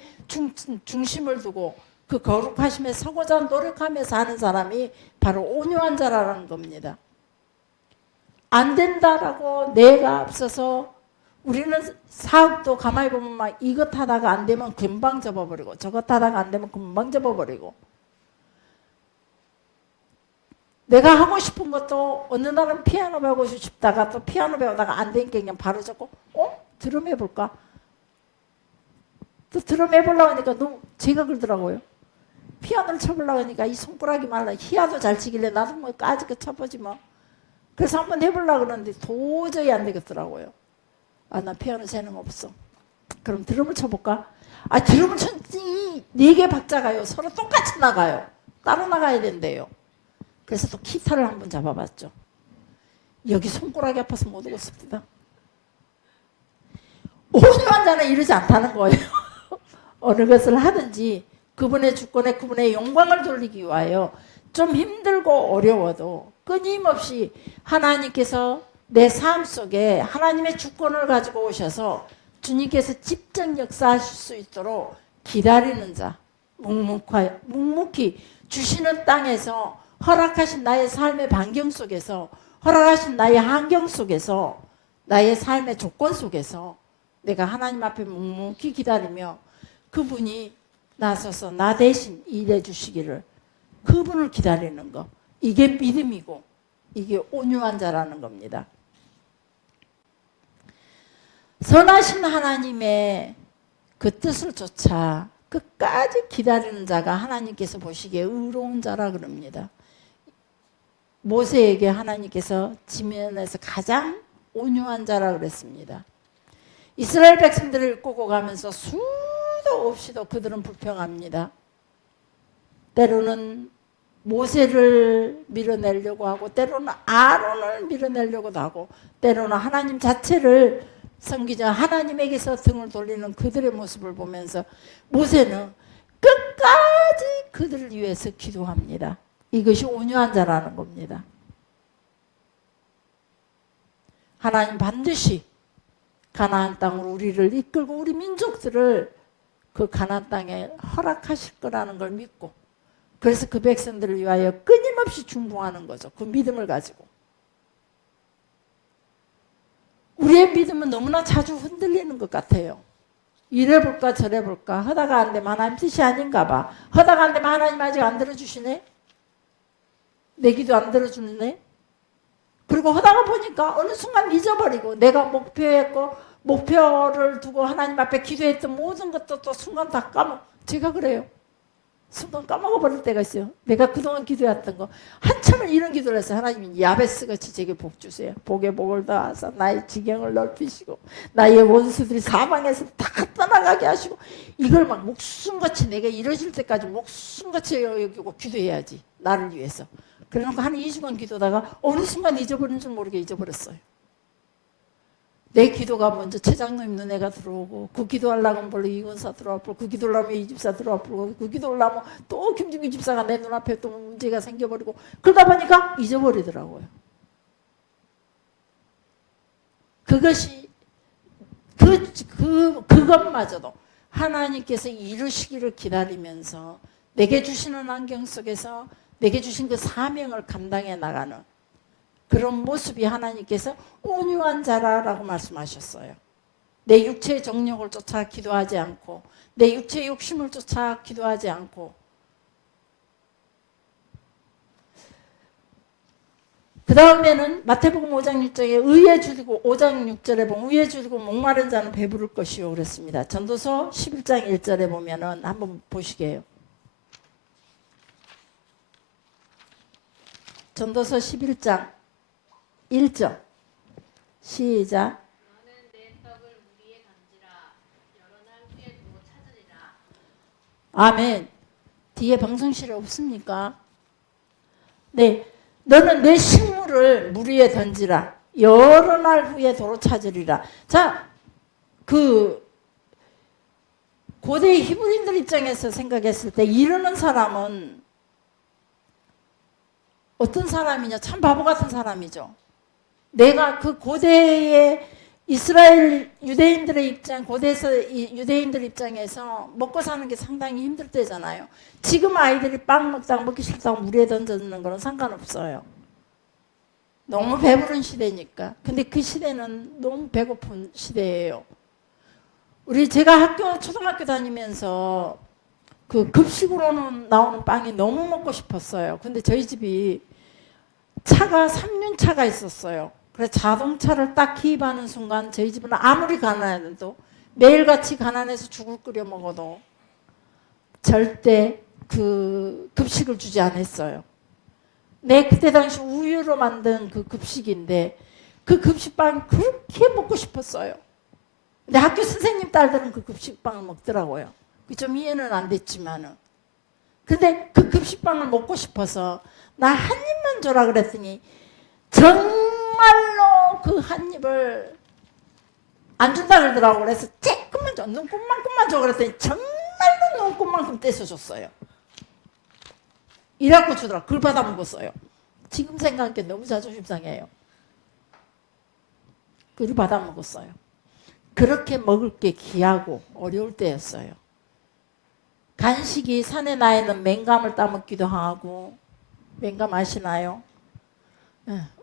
중심을 두고 그 거룩하심에 서고자 노력하며 사는 사람이 바로 온유한 자라는 겁니다. 안 된다라고 내가 앞서서 우리는 사업도 가만히 보면 막 이것 하다가 안 되면 금방 접어버리고 저것 하다가 안 되면 금방 접어버리고 내가 하고 싶은 것도 어느 날은 피아노 배우고 싶다가 또 피아노 배우다가 안 되니까 그냥 바로 접고 드럼 해볼까? 또 드럼 해보려고 하니까 너무 제가 그러더라고요. 피아노를 쳐보려고 하니까 이 손가락이 말라 희야도 잘 치길래 나도 뭐 까짓거 쳐보지 뭐. 그래서 한번 해보려고 그러는데 도저히 안 되겠더라고요. 나 피아노 재능 없어. 그럼 드럼을 쳐볼까? 드럼을 쳤더니 4개 박자가요. 서로 똑같이 나가요. 따로 나가야 된대요. 그래서 또 기타를 한번 잡아봤죠. 여기 손가락이 아파서 못 오겠습니다. 온유한 자는 이러지 않다는 거예요. 어느 것을 하든지 그분의 주권에 그분의 영광을 돌리기 위하여 좀 힘들고 어려워도 끊임없이 하나님께서 내 삶 속에 하나님의 주권을 가지고 오셔서 주님께서 직접 역사하실 수 있도록 기다리는 자, 묵묵히 주시는 땅에서 허락하신 나의 삶의 반경 속에서 허락하신 나의 환경 속에서 나의 삶의 조건 속에서 내가 하나님 앞에 묵묵히 기다리며 그분이 나서서 나 대신 일해 주시기를 그분을 기다리는 거. 이게 믿음이고 이게 온유한 자라는 겁니다. 선하신 하나님의 그 뜻을 쫓아 끝까지 기다리는 자가 하나님께서 보시기에 의로운 자라 그럽니다. 모세에게 하나님께서 지면에서 가장 온유한 자라 그랬습니다. 이스라엘 백성들을 끌고 가면서 수도 없이도 그들은 불평합니다. 때로는 모세를 밀어내려고 하고 때로는 아론을 밀어내려고도 하고 때로는 하나님 자체를 섬기자 하나님에게서 등을 돌리는 그들의 모습을 보면서 모세는 끝까지 그들을 위해서 기도합니다. 이것이 온유한 자라는 겁니다. 하나님 반드시 가나안 땅으로 우리를 이끌고 우리 민족들을 그 가나안 땅에 허락하실 거라는 걸 믿고 그래서 그 백성들을 위하여 끊임없이 중보하는 거죠. 그 믿음을 가지고. 우리의 믿음은 너무나 자주 흔들리는 것 같아요. 이래 볼까 저래 볼까 하다가 안 되면 하나님 뜻이 아닌가 봐. 하다가 안 되면 하나님 아직 안 들어주시네. 내 기도 안 들어주네. 그리고 하다가 보니까 어느 순간 잊어버리고 내가 목표했고 목표를 두고 하나님 앞에 기도했던 모든 것도 또 순간 다 제가 그래요. 순간 까먹어버릴 때가 있어요. 내가 그동안 기도했던 거 한참을 이런 기도를 했어요. 하나님이 야베스같이 제게 복 주세요. 복에 복을 더하사 나의 지경을 넓히시고 나의 원수들이 사방에서 다 떠나가게 하시고 이걸 막 목숨같이 내가 이루어질 때까지 목숨같이 여기고 기도해야지. 나를 위해서. 그래놓고 한 2주간 기도다가 어느 순간 잊어버린 줄 모르게 잊어버렸어요. 내 기도가 먼저 최장로님 눈에가 들어오고 그 기도하려면 별로 이건사 들어와버리고 그 기도하려면 이 집사 들어와버리고 그 기도하려면 또 김준규 집사가 내 눈앞에 또 문제가 생겨버리고 그러다 보니까 잊어버리더라고요. 그것이 그것마저도 하나님께서 이루시기를 기다리면서 내게 주시는 환경 속에서 내게 주신 그 사명을 감당해 나가는 그런 모습이 하나님께서 온유한 자라라고 말씀하셨어요. 내 육체의 정욕을 쫓아 기도하지 않고 내 육체의 욕심을 쫓아 기도하지 않고 그 다음에는 마태복음 5장 6절에 의에 줄이고 5장 6절에 보면 의에 줄이고 목마른 자는 배부를 것이요 그랬습니다. 전도서 11장 1절에 보면은 한번 보시게요. 전도서 11장 1절 시작. 너는 내 떡을 무리에 던지라. 여러 날 후에 또 찾으리라. 아멘. 뒤에 방송실에 없습니까? 네. 너는 내 식물을 물 위에 던지라. 여러 날 후에 도로 찾으리라. 자, 그 고대 히브리인들 입장에서 생각했을 때 이러는 사람은 어떤 사람이냐? 참 바보 같은 사람이죠. 내가 그 고대의 이스라엘 유대인들의 입장, 고대에서 유대인들 입장에서 먹고 사는 게 상당히 힘들 때잖아요. 지금 아이들이 빵 먹다가 먹기 싫다고 물에 던져주는 거는 상관없어요. 너무 배부른 시대니까. 근데 그 시대는 너무 배고픈 시대예요. 제가 초등학교 다니면서 그 급식으로는 나오는 빵이 너무 먹고 싶었어요. 근데 저희 집이 차가 3륜차가 있었어요. 그래서 자동차를 딱 기입하는 순간 저희 집은 아무리 가난해도 매일같이 가난해서 죽을 끓여 먹어도 절대 그 급식을 주지 않았어요. 그때 당시 우유로 만든 그 급식인데 그 급식빵이 그렇게 먹고 싶었어요. 근데 학교 선생님 딸들은 그 급식빵을 먹더라고요. 좀 이해는 안 됐지만은. 근데 그 급식빵을 먹고 싶어서 나 한 입만 줘라 그랬더니 정말로 그 한 입을 안 준다 그러더라고. 그래서 조금만 줘, 눈곱만큼만 줘 그랬더니 정말로 눈곱만큼 떼서 줬어요. 이라고 주더라고. 그걸 받아 먹었어요. 지금 생각하기에 너무 자존심 상해요. 그걸 받아 먹었어요. 그렇게 먹을 게 귀하고 어려울 때였어요. 간식이 산에 나에는 맹감을 따먹기도 하고, 맹감 아시나요?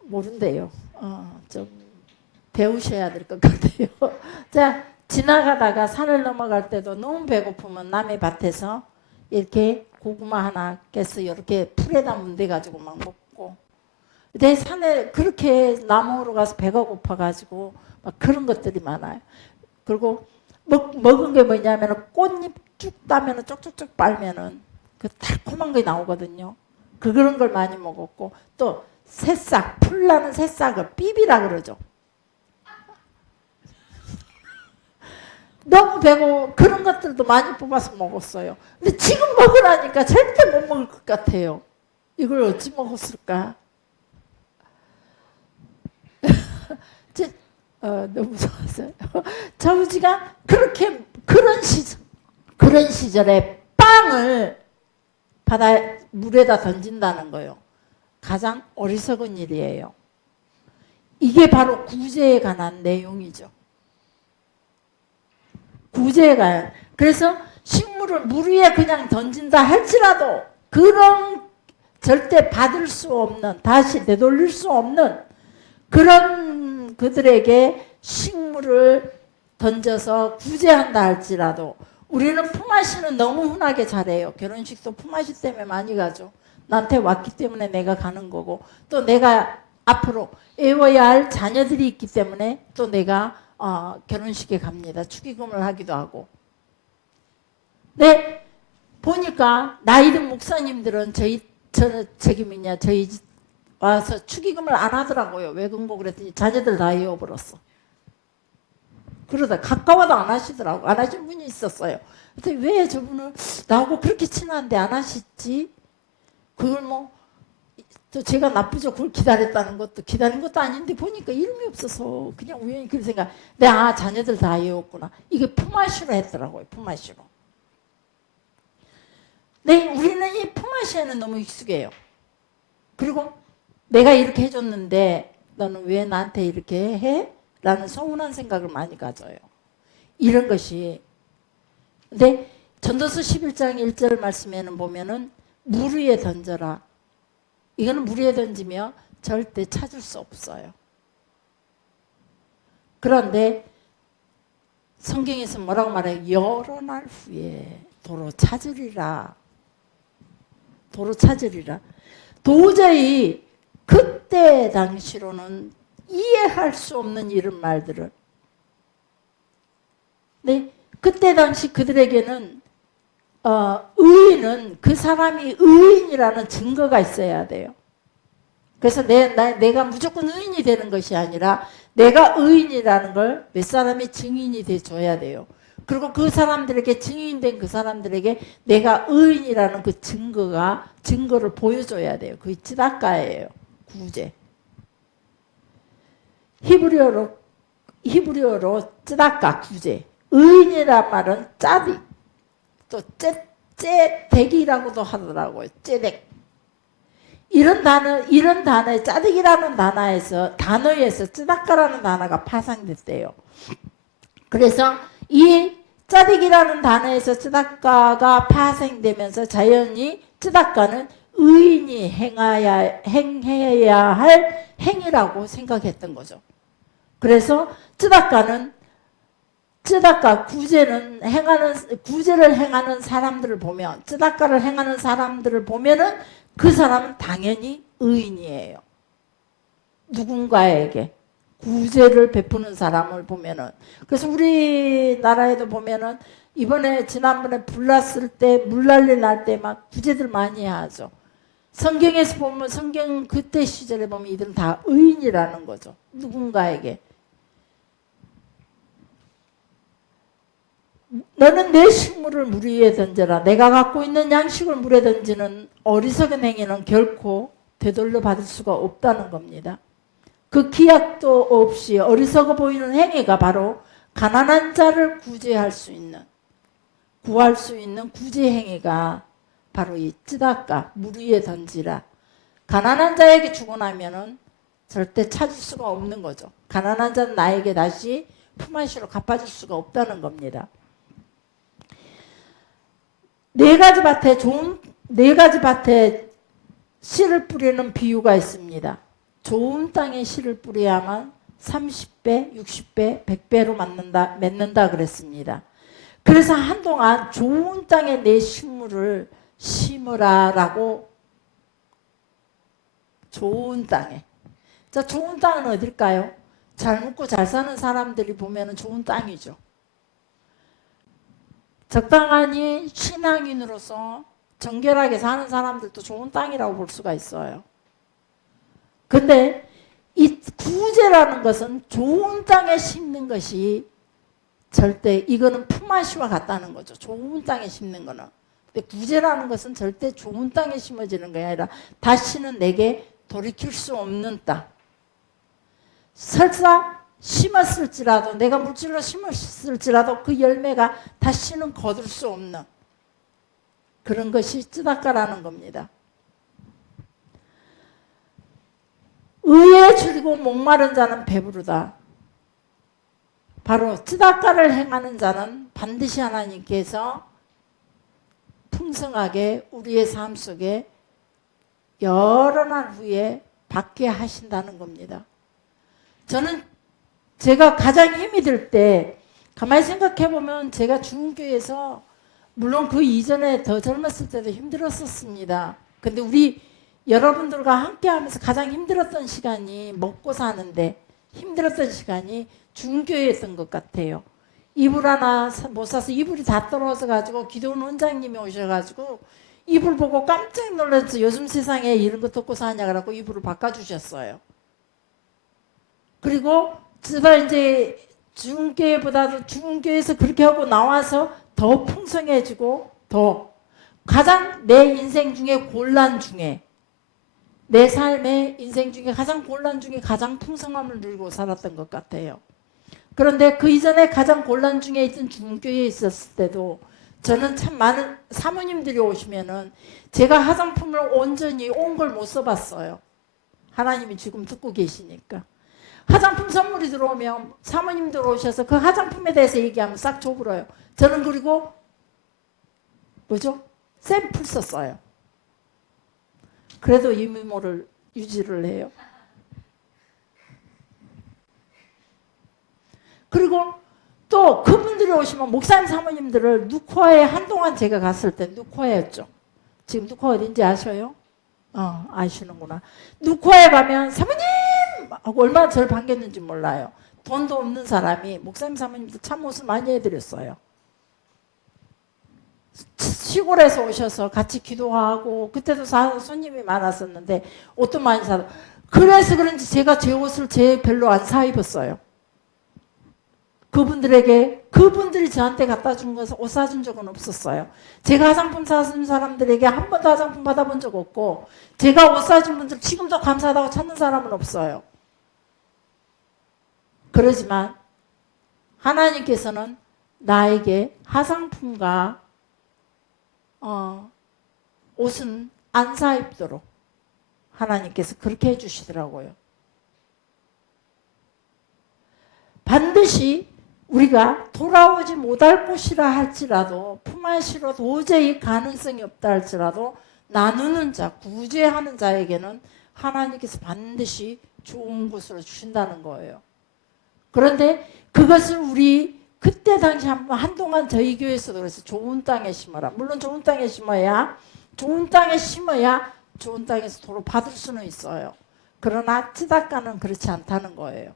모른대요. 좀 배우셔야 될 것 같아요. 자, 지나가다가 산을 넘어갈 때도 너무 배고프면 남의 밭에서 이렇게 고구마 하나 깨서 이렇게 풀에다 문대가지고 막 먹고 내 산에 그렇게 나무로 가서 배가 고파가지고 막 그런 것들이 많아요. 그리고 먹은 게 뭐냐면 꽃잎 쭉 따면 쪽쪽쪽 빨면은 그 달콤한 게 나오거든요. 그런 걸 많이 먹었고 또 새싹 풀 나는 새싹을 삐비라 그러죠. 너무 배고 그런 것들도 많이 뽑아서 먹었어요. 근데 지금 먹으라니까 절대 못 먹을 것 같아요. 이걸 어찌 먹었을까? 너무 좋았어요. 저우지가 그렇게 그런 시절에 빵을 물에다 던진다는 거예요. 가장 어리석은 일이에요. 이게 바로 구제에 관한 내용이죠. 구제에 관한. 그래서 식물을 물 위에 그냥 던진다 할지라도 그런 절대 받을 수 없는, 다시 되돌릴 수 없는 그런 그들에게 식물을 던져서 구제한다 할지라도 우리는 품앗이는 너무 흔하게 잘해요. 결혼식도 품앗이 때문에 많이 가죠. 나한테 왔기 때문에 내가 가는 거고 또 내가 앞으로 애워야 할 자녀들이 있기 때문에 또 내가 결혼식에 갑니다. 축의금을 하기도 하고. 네, 보니까 나이든 목사님들은 저희 집 와서 축의금을 안 하더라고요. 왜 그런고 그랬더니 자녀들 다 이어버렸어. 그러다 가까워도 안 하시더라고. 안 하신 분이 있었어요. 그랬더니 왜 저분은 나하고 그렇게 친한데 안 하시지? 그걸 또 제가 나쁘죠. 그걸 기다린 것도 아닌데 보니까 이름이 없어서 그냥 우연히 그런 생각. 자녀들 다 이어왔구나. 이게 품앗이로 했더라고요. 품앗이로. 네, 우리는 이 품앗이에는 너무 익숙해요. 그리고 내가 이렇게 해줬는데 너는 왜 나한테 이렇게 해? 라는 서운한 생각을 많이 가져요. 이런 것이. 근데 전도서 11장 1절 말씀에는 보면은 물 위에 던져라. 이거는 물 위에 던지면 절대 찾을 수 없어요. 그런데 성경에서 뭐라고 말해요? 여러 날 후에 도로 찾으리라. 도로 찾으리라. 도저히 그때 당시로는 이해할 수 없는 이런 말들을. 네, 그때 당시 그들에게는 의인은 그 사람이 의인이라는 증거가 있어야 돼요. 그래서 내가 무조건 의인이 되는 것이 아니라 내가 의인이라는 걸 몇 사람이 증인이 돼줘야 돼요. 그리고 그 사람들에게 증인된 그 사람들에게 내가 의인이라는 그 증거를 보여줘야 돼요. 그게 찌다까예요. 구제. 히브리어로 찌다까 구제. 의인이란 말은 짜디. 또 째덱이라고도 하더라고요. 째덱. 이런 단어에 짜득이라는 단어에서 찌다까라는 단어가 파생됐대요. 그래서 이 짜득이라는 단어에서 찌다까가 파생되면서 자연히 찌다까는 의인이 행해야 할 행위라고 생각했던 거죠. 그래서 구제를 행하는 사람들을 보면, 찌다까를 행하는 사람들을 보면은 그 사람은 당연히 의인이에요. 누군가에게 구제를 베푸는 사람을 보면은. 그래서 우리나라에도 보면은 지난번에 불 났을 때, 물난리 날 때 막 구제들 많이 하죠. 성경에서 보면, 성경 그때 시절에 보면 이들은 다 의인이라는 거죠. 누군가에게. 너는 내 식물을 물 위에 던져라. 내가 갖고 있는 양식을 물에 던지는 어리석은 행위는 결코 되돌려 받을 수가 없다는 겁니다. 그 기약도 없이 어리석어 보이는 행위가 바로 가난한 자를 구할 수 있는 구제 행위가 바로 이 찌다까, 물 위에 던지라. 가난한 자에게 주고 나면은 절대 찾을 수가 없는 거죠. 가난한 자는 나에게 다시 품앗이로 갚아줄 수가 없다는 겁니다. 네 가지 밭에 씨를 뿌리는 비유가 있습니다. 좋은 땅에 씨를 뿌려야만 30배, 60배, 100배로 맺는다 그랬습니다. 그래서 한동안 좋은 땅에 내 식물을 심으라라고. 좋은 땅에. 자, 좋은 땅은 어딜까요? 잘 먹고 잘 사는 사람들이 보면 좋은 땅이죠. 적당하니 신앙인으로서 정결하게 사는 사람들도 좋은 땅이라고 볼 수가 있어요. 근데 이 구제라는 것은 좋은 땅에 심는 것이 절대, 이거는 품앗이와 같다는 거죠. 좋은 땅에 심는 거는. 근데 구제라는 것은 절대 좋은 땅에 심어지는 게 아니라 다시는 내게 돌이킬 수 없는 땅. 설사 심었을지라도, 내가 물질로 심었을지라도 그 열매가 다시는 거둘 수 없는 그런 것이 쯔다까라는 겁니다. 의에 줄이고 목마른 자는 배부르다. 바로 쯔다까를 행하는 자는 반드시 하나님께서 풍성하게 우리의 삶 속에 여러 날 후에 받게 하신다는 겁니다. 저는 제가 가장 힘이 들 때 가만히 생각해 보면 제가 중교에서 물론 그 이전에 더 젊었을 때도 힘들었었습니다. 근데 우리 여러분들과 함께 하면서 가장 힘들었던 시간이, 먹고 사는데 힘들었던 시간이 중교였던 것 같아요. 이불 하나 못 사서 이불이 다 떨어져 가지고 기도원 원장님이 오셔가지고 이불 보고 깜짝 놀라서 요즘 세상에 이런 거 듣고 사냐 그러고 이불을 바꿔주셨어요. 그리고 제가 이제 중교회보다도 중교에서 그렇게 하고 나와서 더 풍성해지고, 더 가장 내 인생 중에 곤란 중에, 내 삶의 인생 중에 가장 곤란 중에 가장 풍성함을 누리고 살았던 것 같아요. 그런데 그 이전에 가장 곤란 중에 있던 중교회에 있었을 때도 저는 참 많은 사모님들이 오시면은 제가 화장품을 온전히 온 걸 못 써봤어요. 하나님이 지금 듣고 계시니까. 화장품 선물이 들어오면 사모님들 오셔서 그 화장품에 대해서 얘기하면 싹 줘버려요. 저는 그리고 뭐죠? 샘플 썼어요. 그래도 이 미모를 유지를 해요. 그리고 또 그분들이 오시면 목사님 사모님들을 누코아에 한동안 제가 갔을 때, 누코아였죠. 지금 누코아 어딘지 아셔요? 아시는구나. 누코아에 가면 사모님 하고 얼마나 저를 반겼는지 몰라요. 돈도 없는 사람이 목사님 사모님도 참 옷을 많이 해드렸어요. 시골에서 오셔서 같이 기도하고, 그때도 손님이 많았었는데 옷도 많이 사고, 그래서 그런지 제가 제 옷을 별로 안 사 입었어요. 그분들이 저한테 갖다 준 것을 옷 사준 적은 없었어요. 제가 화장품 사준 사람들에게 한 번도 화장품 받아본 적 없고, 제가 옷 사준 분들 지금도 감사하다고 찾는 사람은 없어요. 그러지만 하나님께서는 나에게 화장품과 옷은 안 사 입도록 하나님께서 그렇게 해주시더라고요. 반드시 우리가 돌아오지 못할 곳이라 할지라도, 품앗이로 도저히 가능성이 없다 할지라도 나누는 자, 구제하는 자에게는 하나님께서 반드시 좋은 곳으로 주신다는 거예요. 그런데 그것을 우리 그때 당시 한동안 저희 교회에서도 그래서 좋은 땅에 심어라. 물론 좋은 땅에 심어야 좋은 땅에서 도로 받을 수는 있어요. 그러나 쯔다까는 그렇지 않다는 거예요.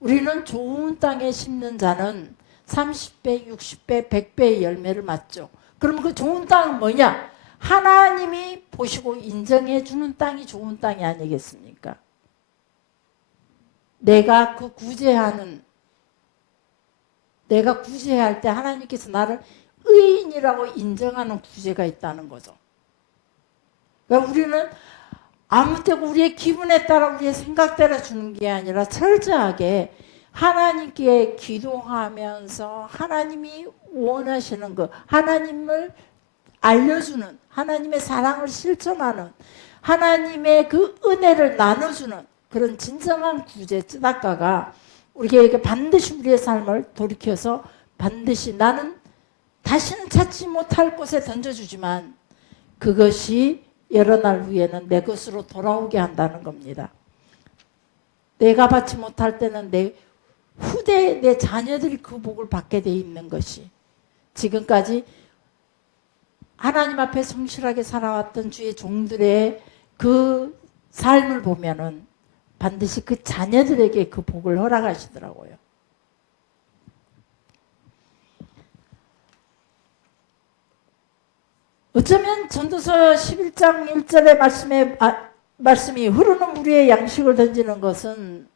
우리는 좋은 땅에 심는 자는 30배, 60배, 100배의 열매를 맞죠. 그러면 그 좋은 땅은 뭐냐? 하나님이 보시고 인정해 주는 땅이 좋은 땅이 아니겠습니까? 내가 구제할 때 하나님께서 나를 의인이라고 인정하는 구제가 있다는 거죠. 그러니까 우리는 아무 때고 우리의 기분에 따라 우리의 생각대로 주는 게 아니라 철저하게 하나님께 기도하면서 하나님이 원하시는 것, 하나님을 알려주는, 하나님의 사랑을 실천하는, 하나님의 그 은혜를 나눠주는 그런 진정한 구제, 쯔다까가 우리에게 반드시 우리의 삶을 돌이켜서 반드시 나는 다시는 찾지 못할 곳에 던져주지만 그것이 여러 날 후에는 내 것으로 돌아오게 한다는 겁니다. 내가 받지 못할 때는 내 후대에 내 자녀들이 그 복을 받게 돼 있는 것이, 지금까지 하나님 앞에 성실하게 살아왔던 주의 종들의 그 삶을 보면은 반드시 그 자녀들에게 그 복을 허락하시더라고요. 어쩌면 전도서 11장 1절의 말씀이 흐르는 물 위에 양식을 던지는 것은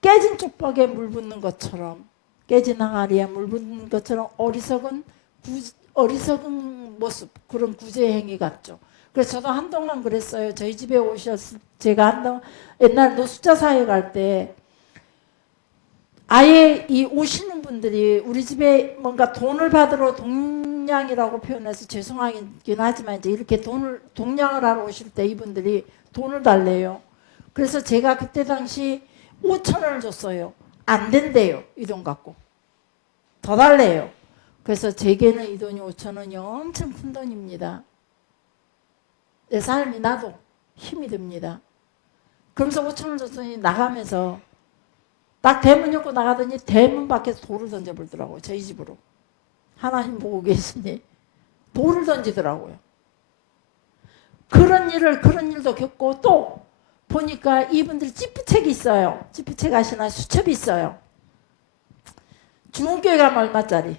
깨진 쪽박에 물 붓는 것처럼, 깨진 항아리에 물 붓는 것처럼 어리석은 모습, 그런 구제 행위 같죠. 그래서 저도 한동안 그랬어요. 저희 집에 제가 한동안 옛날 노숙자 사회 갈 때 아예 이 오시는 분들이 우리 집에 뭔가 돈을 받으러 동냥이라고 표현해서 죄송하긴 하지만 이제 이렇게 동냥을 하러 오실 때 이분들이 돈을 달래요. 그래서 제가 그때 당시 5,000원을 줬어요. 안 된대요. 이 돈 갖고. 더 달래요. 그래서 제게는 이 돈이 5,000원이 엄청 큰 돈입니다. 내 삶이 나도 힘이 듭니다. 그러면서 5,000원 줬더니 나가면서 딱 대문 열고 나가더니 대문 밖에서 돌을 던져버리더라고요. 저희 집으로. 하나님 보고 계시니 돌을 던지더라고요. 그런 일도 겪고 또 보니까 이분들 찌푸책이 있어요. 찌푸책 아시나? 수첩이 있어요. 중흥교회 가면 얼마짜리?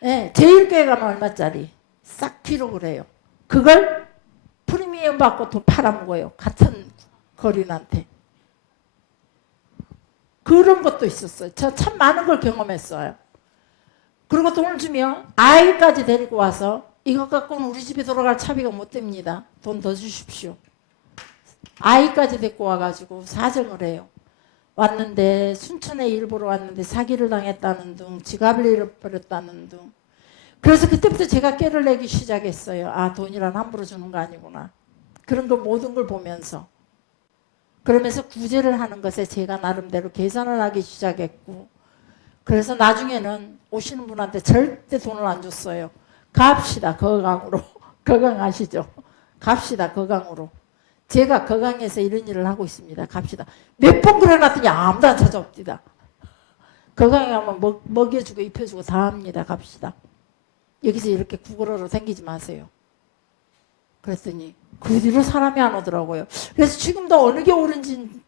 네, 제일교회 가면 얼마짜리? 싹 기록을 해요. 그걸 프리미엄 받고 또 팔아먹어요. 같은 거린한테. 그런 것도 있었어요. 저 참 많은 걸 경험했어요. 그리고 돈을 주면 아이까지 데리고 와서 이것 갖고는 우리 집에 돌아갈 차비가 못 됩니다. 돈 더 주십시오. 아이까지 데리고 와가지고 사정을 해요. 왔는데 순천에 일 보러 왔는데 사기를 당했다는 둥, 지갑을 잃어버렸다는 둥. 그래서 그때부터 제가 깨를 내기 시작했어요. 아, 돈이란 함부로 주는 거 아니구나. 그런 거 모든 걸 보면서. 그러면서 구제를 하는 것에 제가 나름대로 계산을 하기 시작했고, 그래서 나중에는 오시는 분한테 절대 돈을 안 줬어요. 갑시다, 거강으로. 거강 아시죠? 갑시다, 거강으로. 제가 거강에서 이런 일을 하고 있습니다. 갑시다. 몇 번 그래놨더니 아무도 안 찾아옵니다. 거강에 가면 먹여주고 입혀주고 다 합니다. 갑시다. 여기서 이렇게 구걸하러 다니지 마세요. 그랬더니 그 뒤로 사람이 안 오더라고요. 그래서 지금도 어느 게 옳은지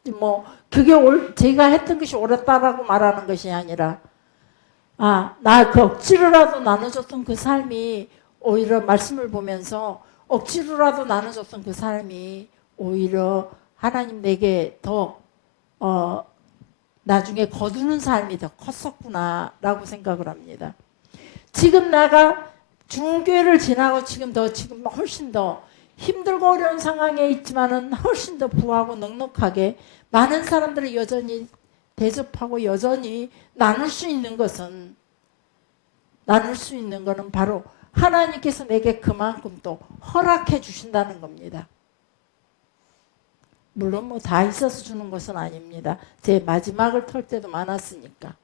그게 제가 했던 것이 옳았다라고 말하는 것이 아니라 나 그 억지로라도 나눠줬던 그 삶이 오히려 말씀을 보면서 억지로라도 나눠줬던 그 삶이 오히려 하나님 내게 더 나중에 거두는 삶이 더 컸었구나라고 생각을 합니다. 지금 내가 중교회를 지나고 지금 훨씬 더 힘들고 어려운 상황에 있지만은 훨씬 더 부하고 넉넉하게 많은 사람들을 여전히 대접하고 여전히 나눌 수 있는 거는 바로 하나님께서 내게 그만큼 또 허락해 주신다는 겁니다. 물론 다 있어서 주는 것은 아닙니다. 제 마지막을 털 때도 많았으니까.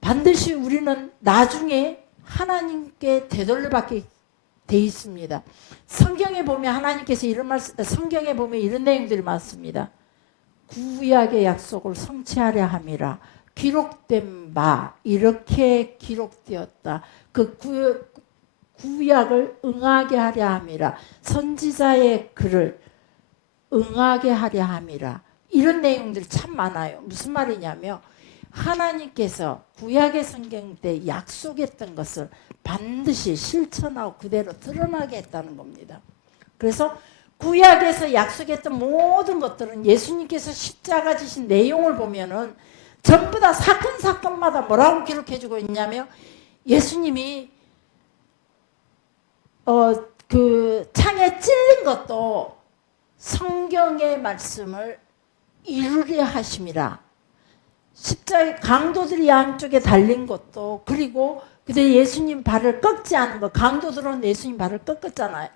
반드시 우리는 나중에 하나님께 되돌려받게 돼 있습니다. 성경에 보면 하나님께서 성경에 보면 이런 내용들이 많습니다. 구약의 약속을 성취하려 함이라. 기록된 바 이렇게 기록되었다. 그 구약을 응하게 하려 함이라. 선지자의 글을 응하게 하려 함이라. 이런 내용들이 참 많아요. 무슨 말이냐면 하나님께서 구약의 성경 때 약속했던 것을 반드시 실천하고 그대로 드러나게 했다는 겁니다. 그래서 구약에서 약속했던 모든 것들은 예수님께서 십자가 지신 내용을 보면은 전부 다 사건마다 뭐라고 기록해주고 있냐면 예수님이 그 창에 찔린 것도 성경의 말씀을 이루려 하심이라. 십자가 강도들이 양쪽에 달린 것도 그리고 그때 예수님 발을 꺾지 않은 것. 강도들은 예수님 발을 꺾었잖아요.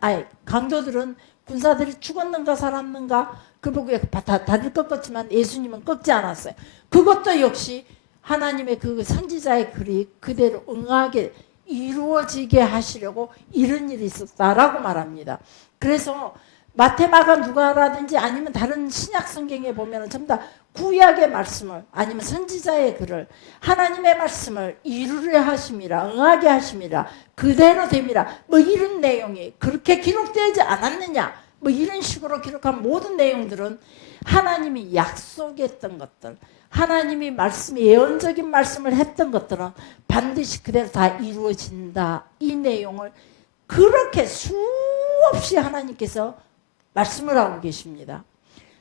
강도들은 군사들이 죽었는가 살았는가 그보고 다들 꺾었지만 예수님은 꺾지 않았어요. 그것도 역시 하나님의 그 선지자의 글이 그대로 응하게 이루어지게 하시려고 이런 일이 있었다라고 말합니다. 그래서 마태, 마가, 누가라든지 아니면 다른 신약 성경에 보면 전부 다 구약의 말씀을 아니면 선지자의 글을 하나님의 말씀을 이루려 하심이라 응하게 하심이라 그대로 됨이라 뭐 이런 내용이 그렇게 기록되지 않았느냐 뭐 이런 식으로 기록한 모든 내용들은 하나님이 약속했던 것들 하나님이 말씀 예언적인 말씀을 했던 것들은 반드시 그대로 다 이루어진다 이 내용을 그렇게 수없이 하나님께서 말씀을 하고 계십니다.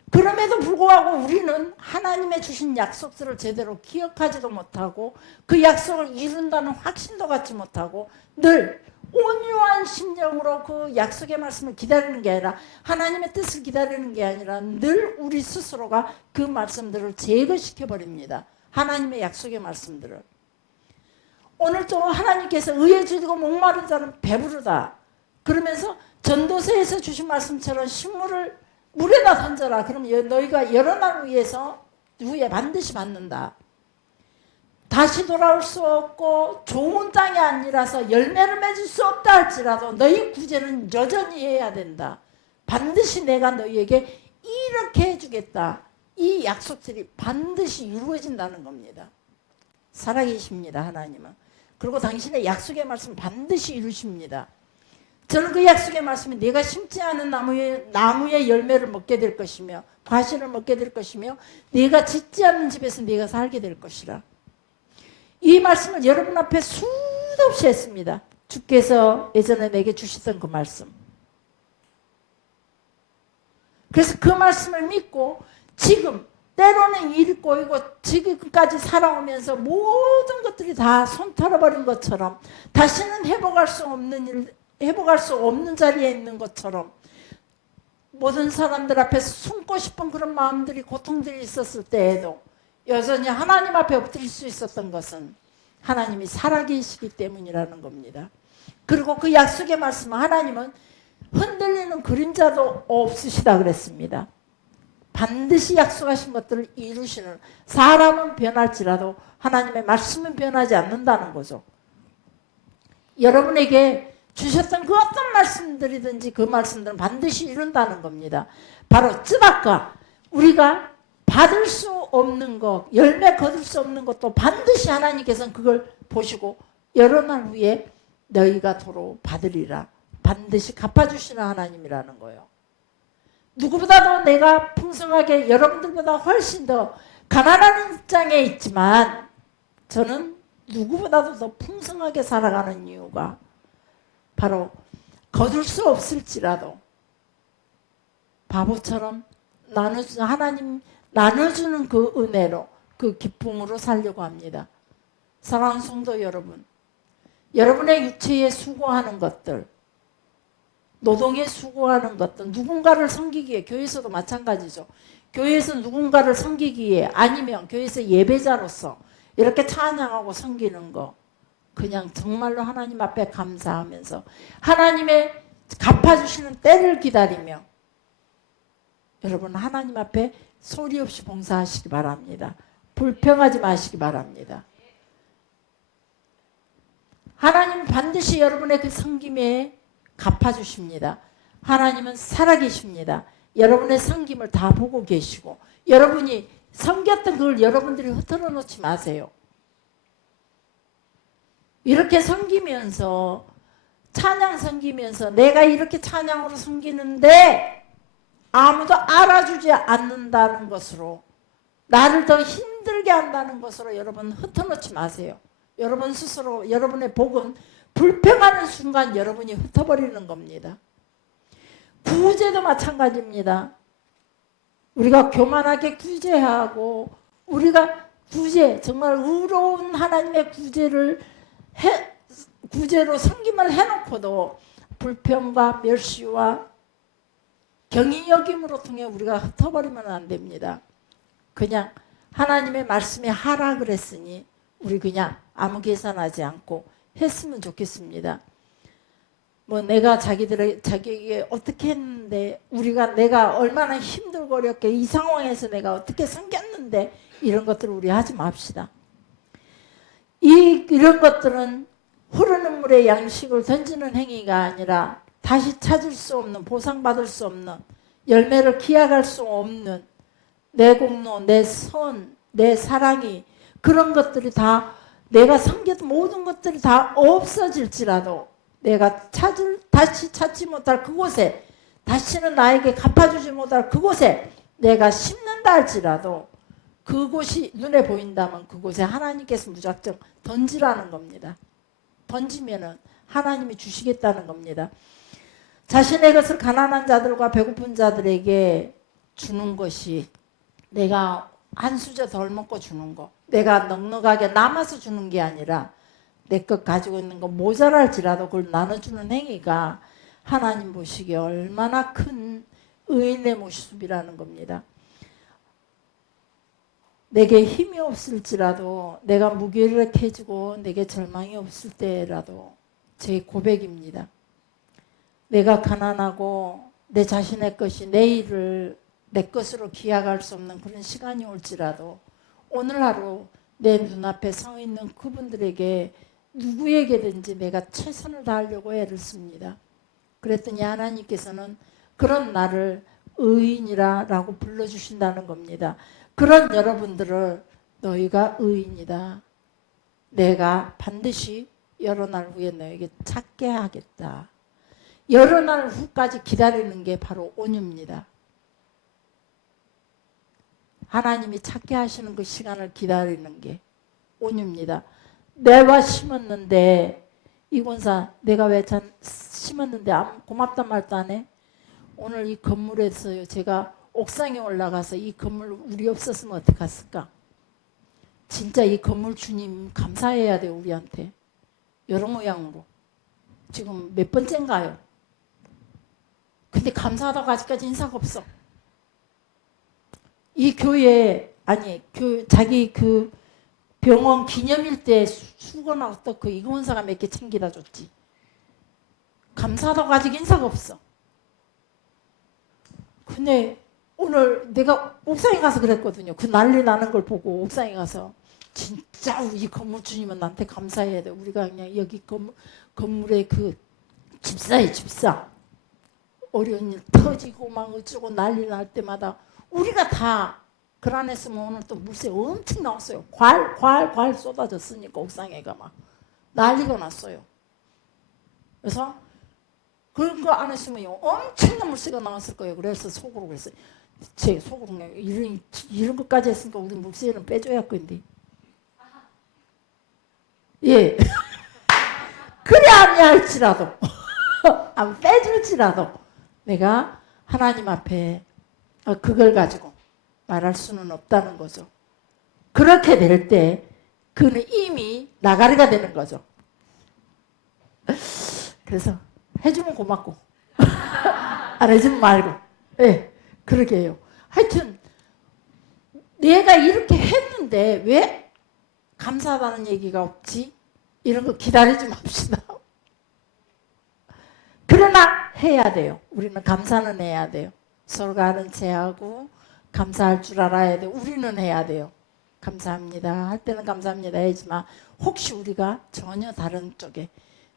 그럼에도 불구하고 우리는 하나님의 주신 약속들을 제대로 기억하지도 못하고 그 약속을 이룬다는 확신도 갖지 못하고 늘 온유한 심정으로 그 약속의 말씀을 기다리는 게 아니라 하나님의 뜻을 기다리는 게 아니라 늘 우리 스스로가 그 말씀들을 제거시켜 버립니다. 하나님의 약속의 말씀들을. 오늘 또 하나님께서 의에 줄이고 목마른 자는 배부르다 그러면서 전도서에서 주신 말씀처럼 식물을 물에다 던져라. 그럼 너희가 여러 날 후에 반드시 받는다. 다시 돌아올 수 없고 좋은 땅이 아니라서 열매를 맺을 수 없다 할지라도 너희 구제는 여전히 해야 된다. 반드시 내가 너희에게 이렇게 해주겠다. 이 약속들이 반드시 이루어진다는 겁니다. 살아계십니다. 하나님은. 그리고 당신의 약속의 말씀 반드시 이루십니다. 저는 그 약속의 말씀이 내가 심지 않은 나무의 열매를 먹게 될 것이며 과실을 먹게 될 것이며 내가 짓지 않는 집에서 내가 살게 될 것이라. 이 말씀을 여러분 앞에 수도 없이 했습니다. 주께서 예전에 내게 주셨던 그 말씀. 그래서 그 말씀을 믿고 지금 때로는 일이 꼬이고 지금까지 살아오면서 모든 것들이 다 손 털어버린 것처럼 다시는 회복할 수 없는 자리에 있는 것처럼 모든 사람들 앞에서 숨고 싶은 그런 마음들이 고통들이 있었을 때에도 여전히 하나님 앞에 엎드릴 수 있었던 것은 하나님이 살아계시기 때문이라는 겁니다. 그리고 그 약속의 말씀은 하나님은 흔들리는 그림자도 없으시다 그랬습니다. 반드시 약속하신 것들을 이루시는 사람은 변할지라도 하나님의 말씀은 변하지 않는다는 거죠. 여러분에게 주셨던 그 어떤 말씀들이든지 그 말씀들은 반드시 이룬다는 겁니다. 바로 뜻밖과 우리가 받을 수 없는 것, 열매 거둘 수 없는 것도 반드시 하나님께서는 그걸 보시고 여러 날 후에 너희가 도로 받으리라. 반드시 갚아주시는 하나님이라는 거예요. 누구보다도 내가 풍성하게 여러분들보다 훨씬 더 가난한 입장에 있지만 저는 누구보다도 더 풍성하게 살아가는 이유가 바로 거둘 수 없을지라도 바보처럼 하나님 나눠주는 그 은혜로 그 기쁨으로 살려고 합니다. 사랑하는 성도 여러분, 여러분의 육체에 수고하는 것들, 노동에 수고하는 것들, 누군가를 섬기기에, 교회에서도 마찬가지죠. 교회에서 누군가를 섬기기 위해 아니면 교회에서 예배자로서 이렇게 찬양하고 섬기는 거 그냥 정말로 하나님 앞에 감사하면서 하나님의 갚아주시는 때를 기다리며 여러분 하나님 앞에 소리 없이 봉사하시기 바랍니다. 불평하지 마시기 바랍니다. 하나님은 반드시 여러분의 그 섬김에 갚아주십니다. 하나님은 살아계십니다. 여러분의 섬김을 다 보고 계시고 여러분이 섬겼던 그걸 여러분들이 흩어져 놓지 마세요. 이렇게 섬기면서 찬양 섬기면서 내가 이렇게 찬양으로 섬기는데 아무도 알아주지 않는다는 것으로 나를 더 힘들게 한다는 것으로 여러분 흩어놓지 마세요. 여러분 스스로 여러분의 복은 불평하는 순간 여러분이 흩어버리는 겁니다. 구제도 마찬가지입니다. 우리가 교만하게 구제하고 우리가 정말 의로운 하나님의 구제로 섬김을 해놓고도 불평과 멸시와 경히 여김으로 통해 우리가 흩어버리면 안 됩니다. 그냥 하나님의 말씀에 하라 그랬으니 우리 그냥 아무 계산하지 않고 했으면 좋겠습니다. 뭐 내가 자기에게 어떻게 했는데 내가 얼마나 힘들고 어렵게 이 상황에서 내가 어떻게 섬겼는데 이런 것들을 우리 하지 맙시다. 이런 것들은 흐르는 물에 양식을 던지는 행위가 아니라 다시 찾을 수 없는 보상받을 수 없는 열매를 기약할 수 없는 내 공로, 내 선, 내 사랑이 그런 것들이 다 내가 섬겼던 모든 것들이 다 없어질지라도 내가 다시 찾지 못할 그곳에 다시는 나에게 갚아주지 못할 그곳에 내가 심는다 할지라도 그곳이 눈에 보인다면 그곳에 하나님께서 무작정 던지라는 겁니다. 던지면은 하나님이 주시겠다는 겁니다. 자신의 것을 가난한 자들과 배고픈 자들에게 주는 것이 내가 한 수저 덜 먹고 주는 거, 내가 넉넉하게 남아서 주는 게 아니라 내 것 가지고 있는 거 모자랄지라도 그걸 나눠주는 행위가 하나님 보시기에 얼마나 큰 의인의 모습이라는 겁니다. 내게 힘이 없을지라도 내가 무기력해지고 내게 절망이 없을 때라도 제 고백입니다. 내가 가난하고 내 자신의 것이 내일을 내 것으로 기약할 수 없는 그런 시간이 올지라도 오늘 하루 내 눈앞에 서 있는 그분들에게 누구에게든지 내가 최선을 다하려고 애를 씁니다. 그랬더니 하나님께서는 그런 나를 의인이라고 불러주신다는 겁니다. 그런 여러분들을 너희가 의인이다. 내가 반드시 여러 날 후에 너에게 찾게 하겠다. 여러 날 후까지 기다리는 게 바로 온유입니다. 하나님이 찾게 하시는 그 시간을 기다리는 게 온유입니다. 내가 심었는데 이 권사 내가 왜 심었는데 고맙단 말도 안 해? 오늘 이 건물에서요 제가 옥상에 올라가서 이 건물 우리 없었으면 어떡했을까? 진짜 이 건물 주님 감사해야 돼요 우리한테. 여러 모양으로 지금 몇 번째인가요? 근데 감사하다고 아직까지 인사가 없어. 이 교회 아니 자기 그 병원 기념일 때 수건하고 또 그 이건사가 몇 개 챙기다 줬지. 감사하다고 아직 인사가 없어. 근데 오늘 내가 옥상에 가서 그랬거든요. 그 난리 나는 걸 보고 옥상에 가서 진짜 우리 건물 주님은 나한테 감사해야 돼. 우리가 그냥 여기 건물의 그 집사예요 집사. 어려운 일 터지고 막 어쩌고 난리 날 때마다 우리가 다 그 안에서면 오늘 또 물세 엄청 나왔어요. 괄 쏟아졌으니까 옥상에가 막 난리가 났어요. 그래서 그런 거 안 했으면 엄청난 물세가 나왔을 거예요. 그래서 속으로 그랬어요. 제 속으로 이런 것까지 했으니까 우리 물세는 빼줘야 건데. 예. 그래 아니할지라도 안 빼줄지라도 내가 하나님 앞에 그걸 가지고 말할 수는 없다는 거죠. 그렇게 될 때 그는 이미 나가리가 되는 거죠. 그래서 해주면 고맙고 안 해주면 말고 네, 그러게 해요. 하여튼 내가 이렇게 했는데 왜 감사하다는 얘기가 없지? 이런 거 기다리지 맙시다. 그러나 해야 돼요. 우리는 감사는 해야 돼요. 서로가 아는 체하고 감사할 줄 알아야 돼요. 우리는 해야 돼요. 감사합니다. 할 때는 감사합니다 해야지만 혹시 우리가 전혀 다른 쪽에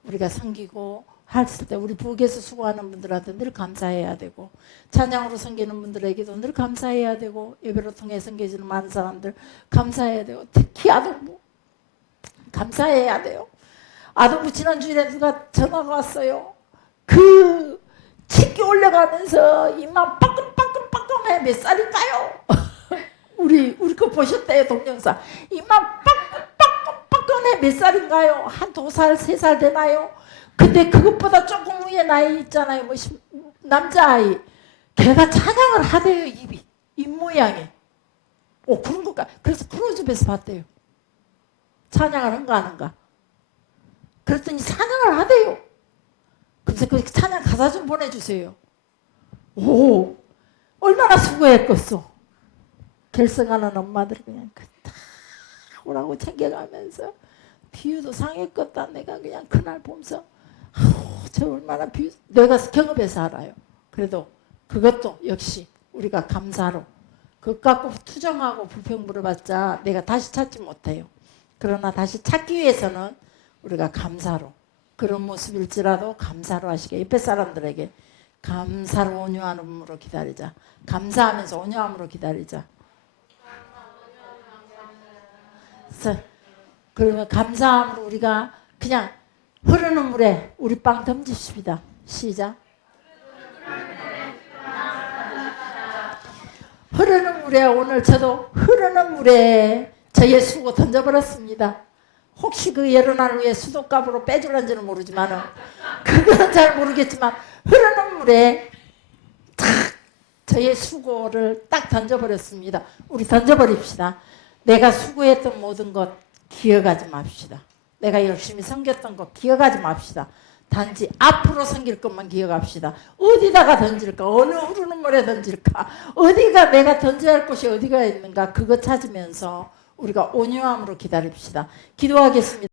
우리가 섬기고 했을 때 우리 부엌에서 수고하는 분들한테 늘 감사해야 되고 찬양으로 섬기는 분들에게도 늘 감사해야 되고 예배로 통해 섬겨지는 많은 사람들 감사해야 되고 특히 아동부 감사해야 돼요. 아동부 지난주일에 누가 전화가 왔어요. 그 치기 올려가면서 입만 빠끔빠끔빠끔해. 몇 살인가요? 우리 거 보셨대요 동영상. 입만 빠끔빠끔빠끔해. 몇 살인가요? 한 2살 3살 되나요? 근데 그것보다 조금 위에 나이 있잖아요. 뭐 남자아이. 걔가 찬양을 하대요. 입 모양이. 그런 것까. 그래서 크루즈에서 봤대요. 찬양을 한가 안 한가. 그랬더니 찬양을 하대요. 그래서 그 찬양 가사 좀 보내주세요. 오, 얼마나 수고했겠어. 결석하는 엄마들 그냥 다 오라고 챙겨가면서 비유도 상했겠다. 내가 그냥 그날 보면서 저 얼마나 내가 경험해서 알아요. 그래도 그것도 역시 우리가 감사로 그것 갖고 투정하고 불평 물어봤자 내가 다시 찾지 못해요. 그러나 다시 찾기 위해서는 우리가 감사로 그런 모습일지라도 감사로 하시게 옆에 사람들에게 감사로 온유함으로 기다리자. 감사하면서 온유함으로 기다리자. 그러면 감사함으로 우리가 그냥 흐르는 물에 우리 빵 던지십시다. 시작. 흐르는 물에 오늘 저도 흐르는 물에 저의 수고 던져버렸습니다. 혹시 그 여러 날 후에 수도값으로 빼줄런지는 모르지만은 그건 잘 모르겠지만 흐르는 물에 탁 저의 수고를 딱 던져버렸습니다. 우리 던져버립시다. 내가 수고했던 모든 것 기억하지 맙시다. 내가 열심히 섬겼던 것 기억하지 맙시다. 단지 앞으로 섬길 것만 기억합시다. 어디다가 던질까? 어느 흐르는 물에 던질까? 어디가 내가 던져야 할 곳이 어디가 있는가? 그거 찾으면서 우리가 온유함으로 기다립시다. 기도하겠습니다.